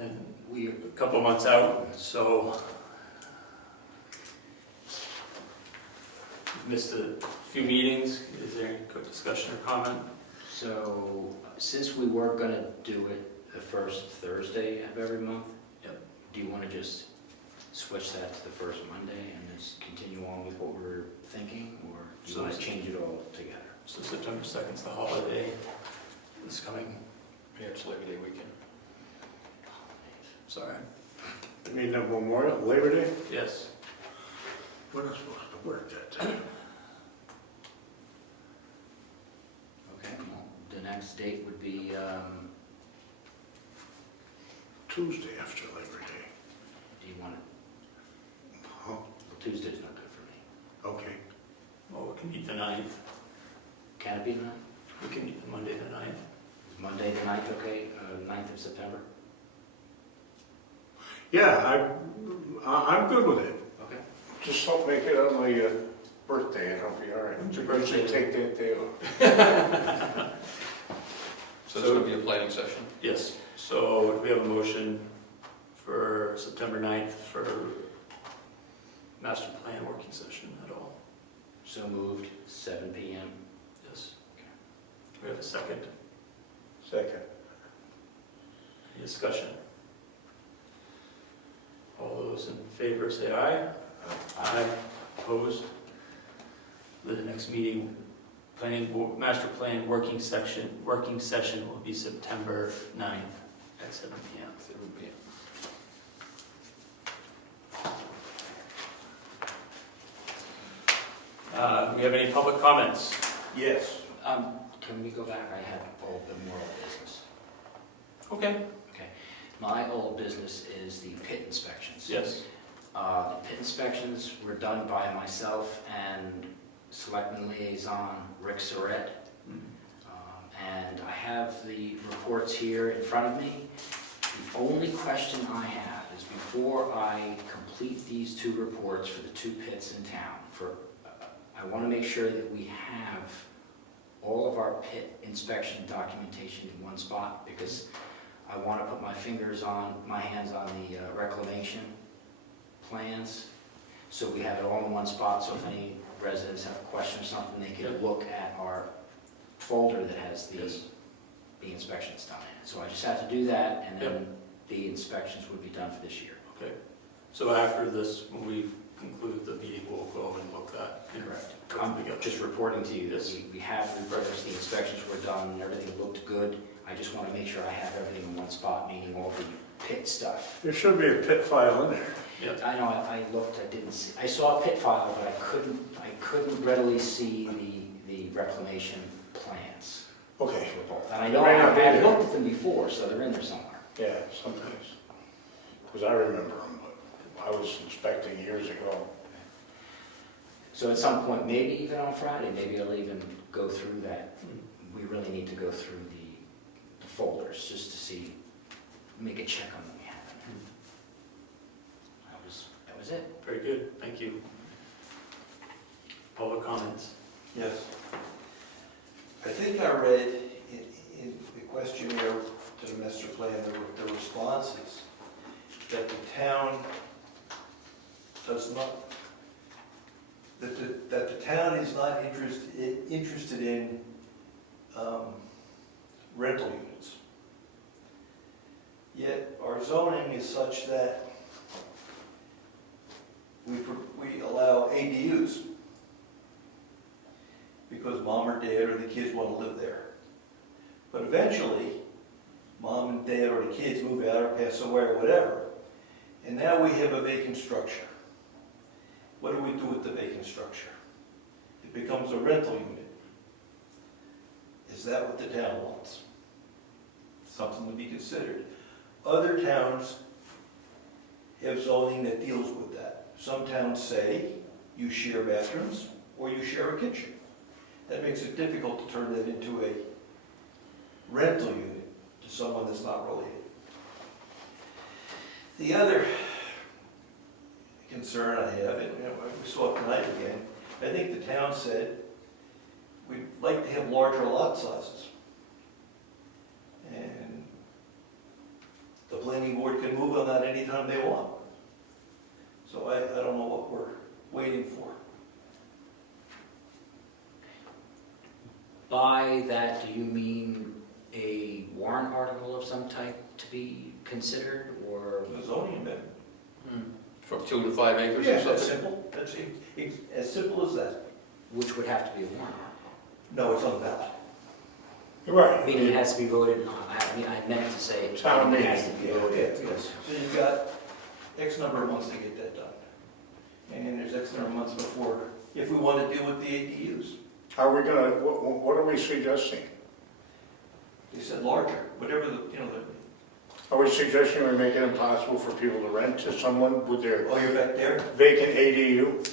And we're a couple of months out, so we've missed a few meetings. Is there any quick discussion or comment? So, since we were gonna do it the first Thursday of every month. Yep. Do you wanna just switch that to the first Monday and just continue on with what we were thinking, or do you wanna change it all together? So September 2nd is the holiday, this coming, Yeah, it's Labor Day weekend. sorry. You mean that Memorial, Labor Day? Yes, We're not supposed to work that day. Okay, well, the next date would be, Tuesday after Labor Day. do you want it, Huh? well, Tuesday's not good for me. Okay. well, we can meet the 9th. Can it be the 9th? We can meet the Monday the 9th. Is Monday the 9th okay, 9th of September? Yeah, I'm good with it. Okay. Just don't make it on my birthday and I'll be all right. When's your You should birthday? take that day off. So it's gonna be a planning session? Yes, so do we have a motion for September 9th for master plan working session at all? So moved, 7 PM. Yes. Do we have a second? Second. Any discussion? All those in favor say aye. Aye. Opposed? The next meeting, master plan working session will be September 9th at 7 PM. It would be. Do we have any public comments? Yes. Can we go back? I had old more old business. Okay. My old business is the pit inspections. Yes. The pit inspections were done by myself and Selectman Liaison Rick Surratt. And I have the reports here in front of me. The only question I have is before I complete these two reports for the two pits in town, I want to make sure that we have all of our pit inspection documentation in one spot, because I want to put my hands on the reclamation plans, so we have it all in one spot, so if any residents have a question or something, they can Yep. look at our folder that has Yes. the inspections done in it. So I just have to do that, and then Yep. the inspections would be done for this year. Okay. So after this, when we conclude the meeting, we'll go and look at. Correct. Put them I'm together. just reporting to you that Yes. we have reversed, the inspections were done, and everything looked good. I just want to make sure I have everything in one spot, meaning all the pit stuff. There should be a pit file in there. I know, I looked, I didn't see, I saw a pit file, but I couldn't readily see the reclamation plans Okay. for both. And I know They may not be I've there. looked at them before, so they're in there somewhere. Yeah, sometimes. Because I remember them, but I was inspecting years ago. So at some point, maybe even on Friday, maybe I'll even go through that. We really need to go through the folders, just to see, make a check on what we have in there. That was it. Very good, thank you. Public comments? Yes. I think I read in the questionnaire to the master plan, the responses, that the town does not, that the town is not interested in rental units. Yet our zoning is such that we allow ADUs because mom or dad or the kids want to live there. But eventually, mom and dad or the kids move out or pass away or whatever, and now we have a vacant structure. What do we do with the vacant structure? It becomes a rental unit. Is that what the town wants? Something to be considered. Other towns have zoning that deals with that. Some towns say you share bathrooms or you share a kitchen. That makes it difficult to turn that into a rental unit to someone that's not related. The other concern I have, and we saw it tonight again, I think the town said we'd like to have larger lot sizes. And the planning board can move on that anytime they want. So I don't know what we're waiting for. By that, do you mean a warrant article of some type to be considered, or? The zoning amendment. From 2 to 5 acres or Yeah, that's something? simple. That's as simple as that. Which would have to be a warrant article? No, it's on the ballot. Right. Meaning it has to be voted on. I meant to say. Town it has to meeting. be voted. Yes. So you've got X number of months to get that done. And there's X number of months before, if we want to deal with the ADUs. Are we gonna, what are we suggesting? They said larger, whatever the, Are we suggesting we make it impossible for people to rent to someone with their oh, you're back there? vacant ADU?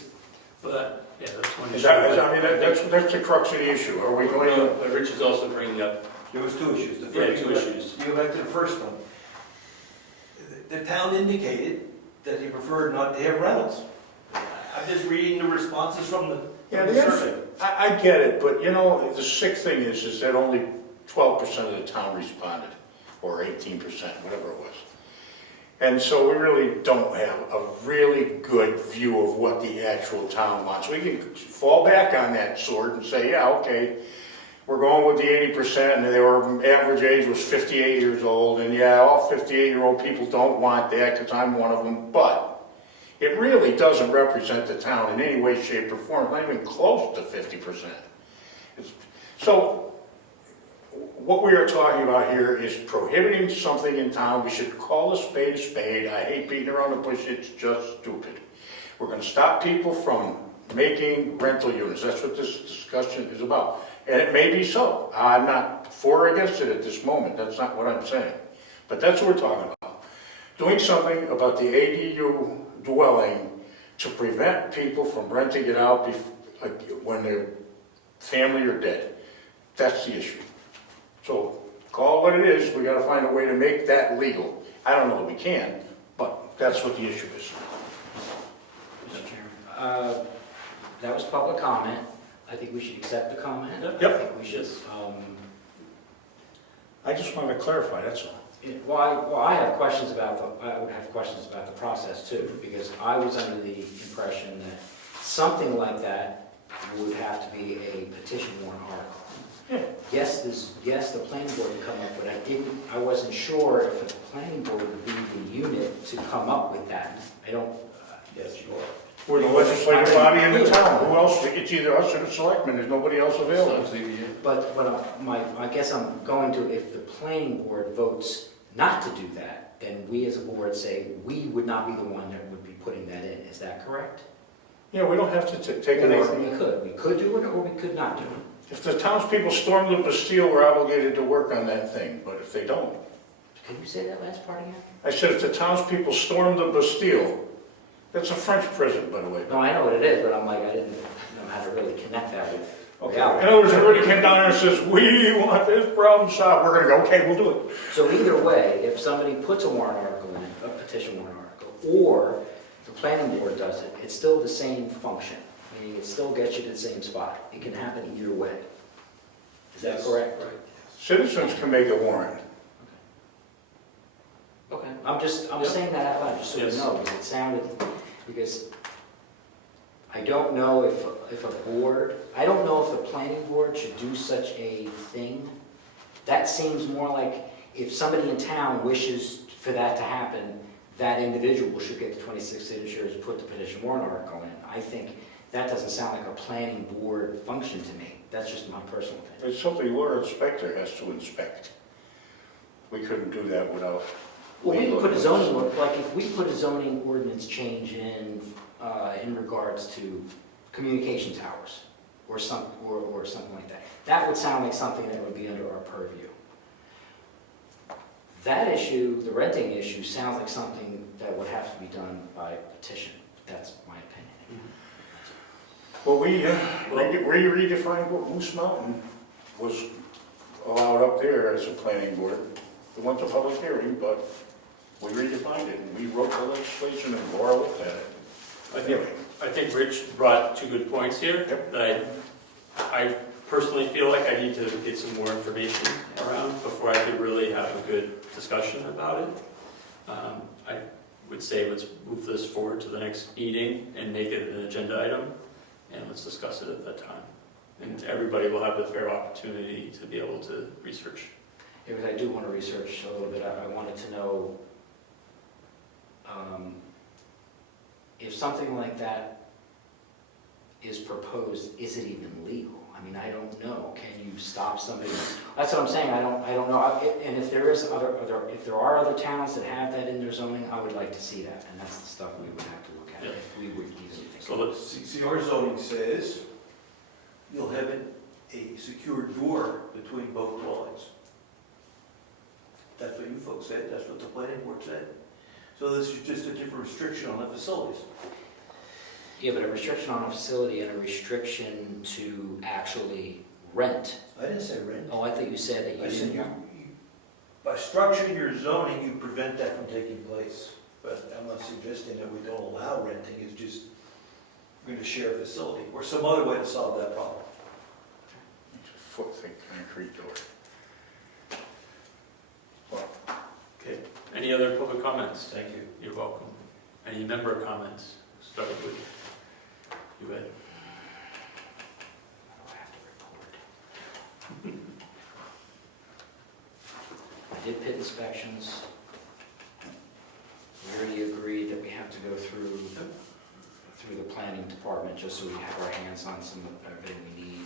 But, yeah, that's one Is issue. that, I mean, that's the crux of the issue. Are we going to? But Rich is also bringing up, There was two issues. The yeah, first- two issues. You go back to the first one. The town indicated that they preferred not to have rentals. I'm just reading the responses from the Yeah, from the survey. I get it, but you know, the sick thing is that only 12% of the town responded, or 18%, whatever it was. And so we really don't have a really good view of what the actual town wants. We can fall back on that sword and say, yeah, okay, we're going with the 80%, and their average age was 58 years old, and yeah, all 58-year-old people don't want that, because I'm one of them, but it really doesn't represent the town in any way, shape, or form, not even close to 50%. So, what we are talking about here is prohibiting something in town. We should call a spade a spade. I hate beating around the bush, it's just stupid. We're going to stop people from making rental units. That's what this discussion is about. And it may be so. I'm not for or against it at this moment. That's not what I'm saying. But that's what we're talking about. Doing something about the ADU dwelling to prevent people from renting it out when their family are dead. That's the issue. So call it what it is. We got to find a way to make that legal. I don't know that we can, but that's what the issue is. Mr. Chairman, that was public comment. I think we should accept the comment. Yep. I think we should. I just wanted to clarify, that's all. Well, I have questions about I would have questions about the process too, because I was under the impression that something like that would have to be a petition warrant article. Yeah. Yes, the planning board can come up, but I wasn't sure if the planning board would be the unit to come up with that. I don't, Yes, you are. We're the legislative body in the town. Who else? It's either us or the selectmen. There's nobody else available. but I guess I'm going to, if the planning board votes not to do that, then we as a board say we would not be the one that would be putting that in. Is that correct? Yeah, we don't have to take Or anything. we could do it, or we could not do it. If the townspeople storm the Bastille, we're obligated to work on that thing, but if they don't. Can you say that last part again? I said if the townspeople storm the Bastille, that's a French prison, by the way. No, I know what it is, but I'm like, I didn't know how to really connect that with Okay. reality. In other words, everybody came down there and says, we want this problem solved. We're gonna go, okay, we'll do it. So either way, if somebody puts a warrant article in, a petition warrant article, or the planning board does it, it's still the same function, meaning it still gets you to the same spot. It can happen either way. Is that Yes. correct? Right. Citizens can make a warrant. Okay. I'm saying that out loud, just so you Yes. know, because it sounded, because I don't know if a board, I don't know if the planning board should do such a thing. That seems more like if somebody in town wishes for that to happen, that individual should get the 26 signatures, put the petition warrant article in. I think that doesn't sound like a planning board function to me. That's just my personal opinion. It's something your inspector has to inspect. We couldn't do that without. Well, we could put a zoning, like if we put a zoning ordinance change in regards to communication towers, or something like that. That would sound like something that would be under our purview. That issue, the renting issue, sounds like something that would have to be done by petition. That's my opinion. Well, we redefined what Moose Mountain was allowed up there as a planning board. It went to public hearing, but we redefined it, and we wrote the legislation, and Laura looked at it. I think Rich brought two good points here. Yep. That I personally feel like I need to get some more information around before I could really have a good discussion about it. I would say let's move this forward to the next meeting and make it an agenda item, and let's discuss it at that time. And everybody will have the fair opportunity to be able to research. Yeah, because I do want to research a little bit. I wanted to know if something like that is proposed, is it even legal? I mean, I don't know. Can you stop somebody? That's what I'm saying. I don't know. And if there is if there are other towns that have that in their zoning, I would like to see that. And that's the stuff we would have to look at if we would even think. So let's, See, our zoning says you'll have a secure door between both dwellings. That's what you folks said, that's what the planning board said. So this is just a different restriction on the facilities. Yeah, but a restriction on a facility and a restriction to actually rent. I didn't say rent. Oh, I thought you said that I you said didn't you, want. by structuring your zoning, you prevent that from taking place. But I'm not suggesting that we don't allow renting, it's just we're going to share a facility or some other way to solve that problem. It's a foot-thick concrete door. Well, okay. Any other public comments? Thank you. You're welcome. Any member comments? Start with you, Ed. I did pit inspections. We already agreed that we have to go through the planning department just so we have our hands on some of everything we need.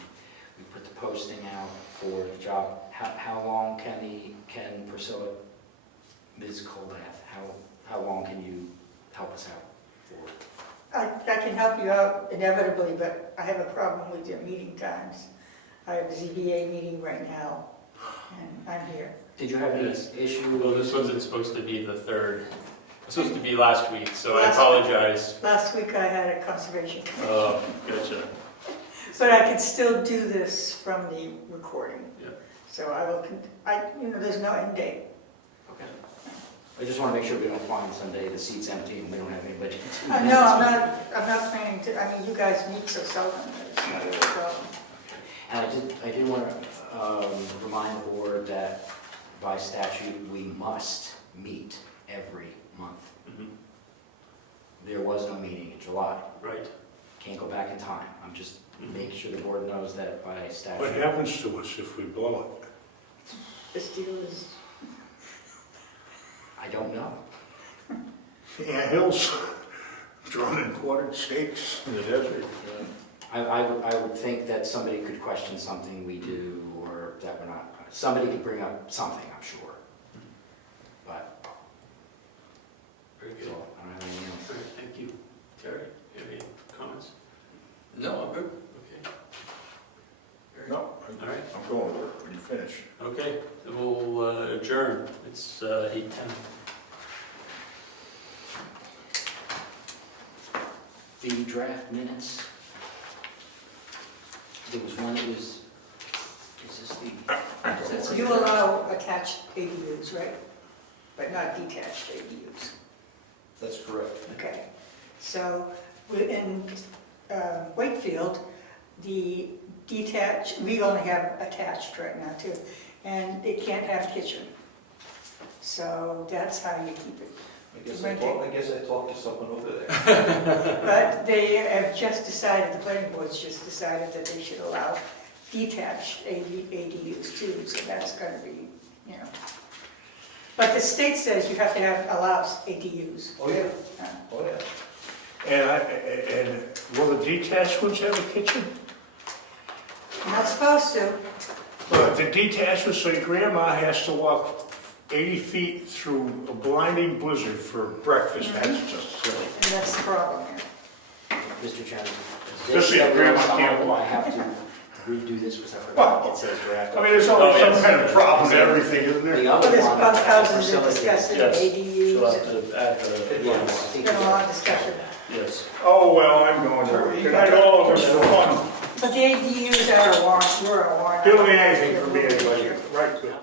We put the posting out for the job. How long can Priscilla, Ms. Colbath, how long can you help us out for? I can help you out inevitably, but I have a problem with your meeting times. I have a ZBA meeting right now, and I'm here. Did you have any Yes. issue? Well, this wasn't supposed to be the third. It's supposed to be last week, so I Last- apologize. Last week I had a conservation commission, Oh, gotcha. but I can still do this from the recording. Yeah. So I will, there's no end date. Okay. I just want to make sure we don't find someday the seat's empty and we don't have anybody. No, I'm not planning to, I mean, you guys meet so seldom, it's not really a problem. And I did want to remind the board that by statute, we must meet every month. Mhm. There was no meeting in July. Right. Can't go back in time. I'm just making sure the board knows that by what statute. happens to us if we blow it? This deal is, I don't know. Ant hills, drawn and quartered stakes in the desert. I would think that somebody could question something we do or that we're not, somebody could bring up something, I'm sure. But, Very so, good. I don't have anything else. All right, thank you. Terry, you have any comments? No, I'm good. Okay. No, All right. I'm going when you finish. Okay, then we'll adjourn. It's 8:10. The draft minutes, there was one that was, is this the? is that you allow attached ADUs, right? But not detached ADUs. That's correct. Okay, so in Wakefield, the detached, we only have attached right now too, and it can't have kitchen. So that's how you keep it. I guess I talked to someone over there. But they have just decided, the planning board's just decided that they should allow detached ADUs too, so that's gonna be, But the state says you have to allows ADUs. Oh, yeah. Uh, Oh, yeah. And will the detached ones have a kitchen? Not supposed to. Well, the detached ones, so your grandma has to walk 80 feet through a blinding blizzard for breakfast. That's just silly. And that's the problem here. Mr. Chairman, Just so your grandma can't I have to redo this because I Well, forgot, it says draft. I mean, there's always some kind of problem to everything, isn't there? The Well, other there's one, bunk houses that facility- discuss it, Yes. She'll ADUs, have to add the, Yeah, I think been a lot of discussion. yes. Oh, well, I'm going to, good night all, it was fun. But the ADUs are a warrant, we're a warrant. Doing anything for me anyway, right, good.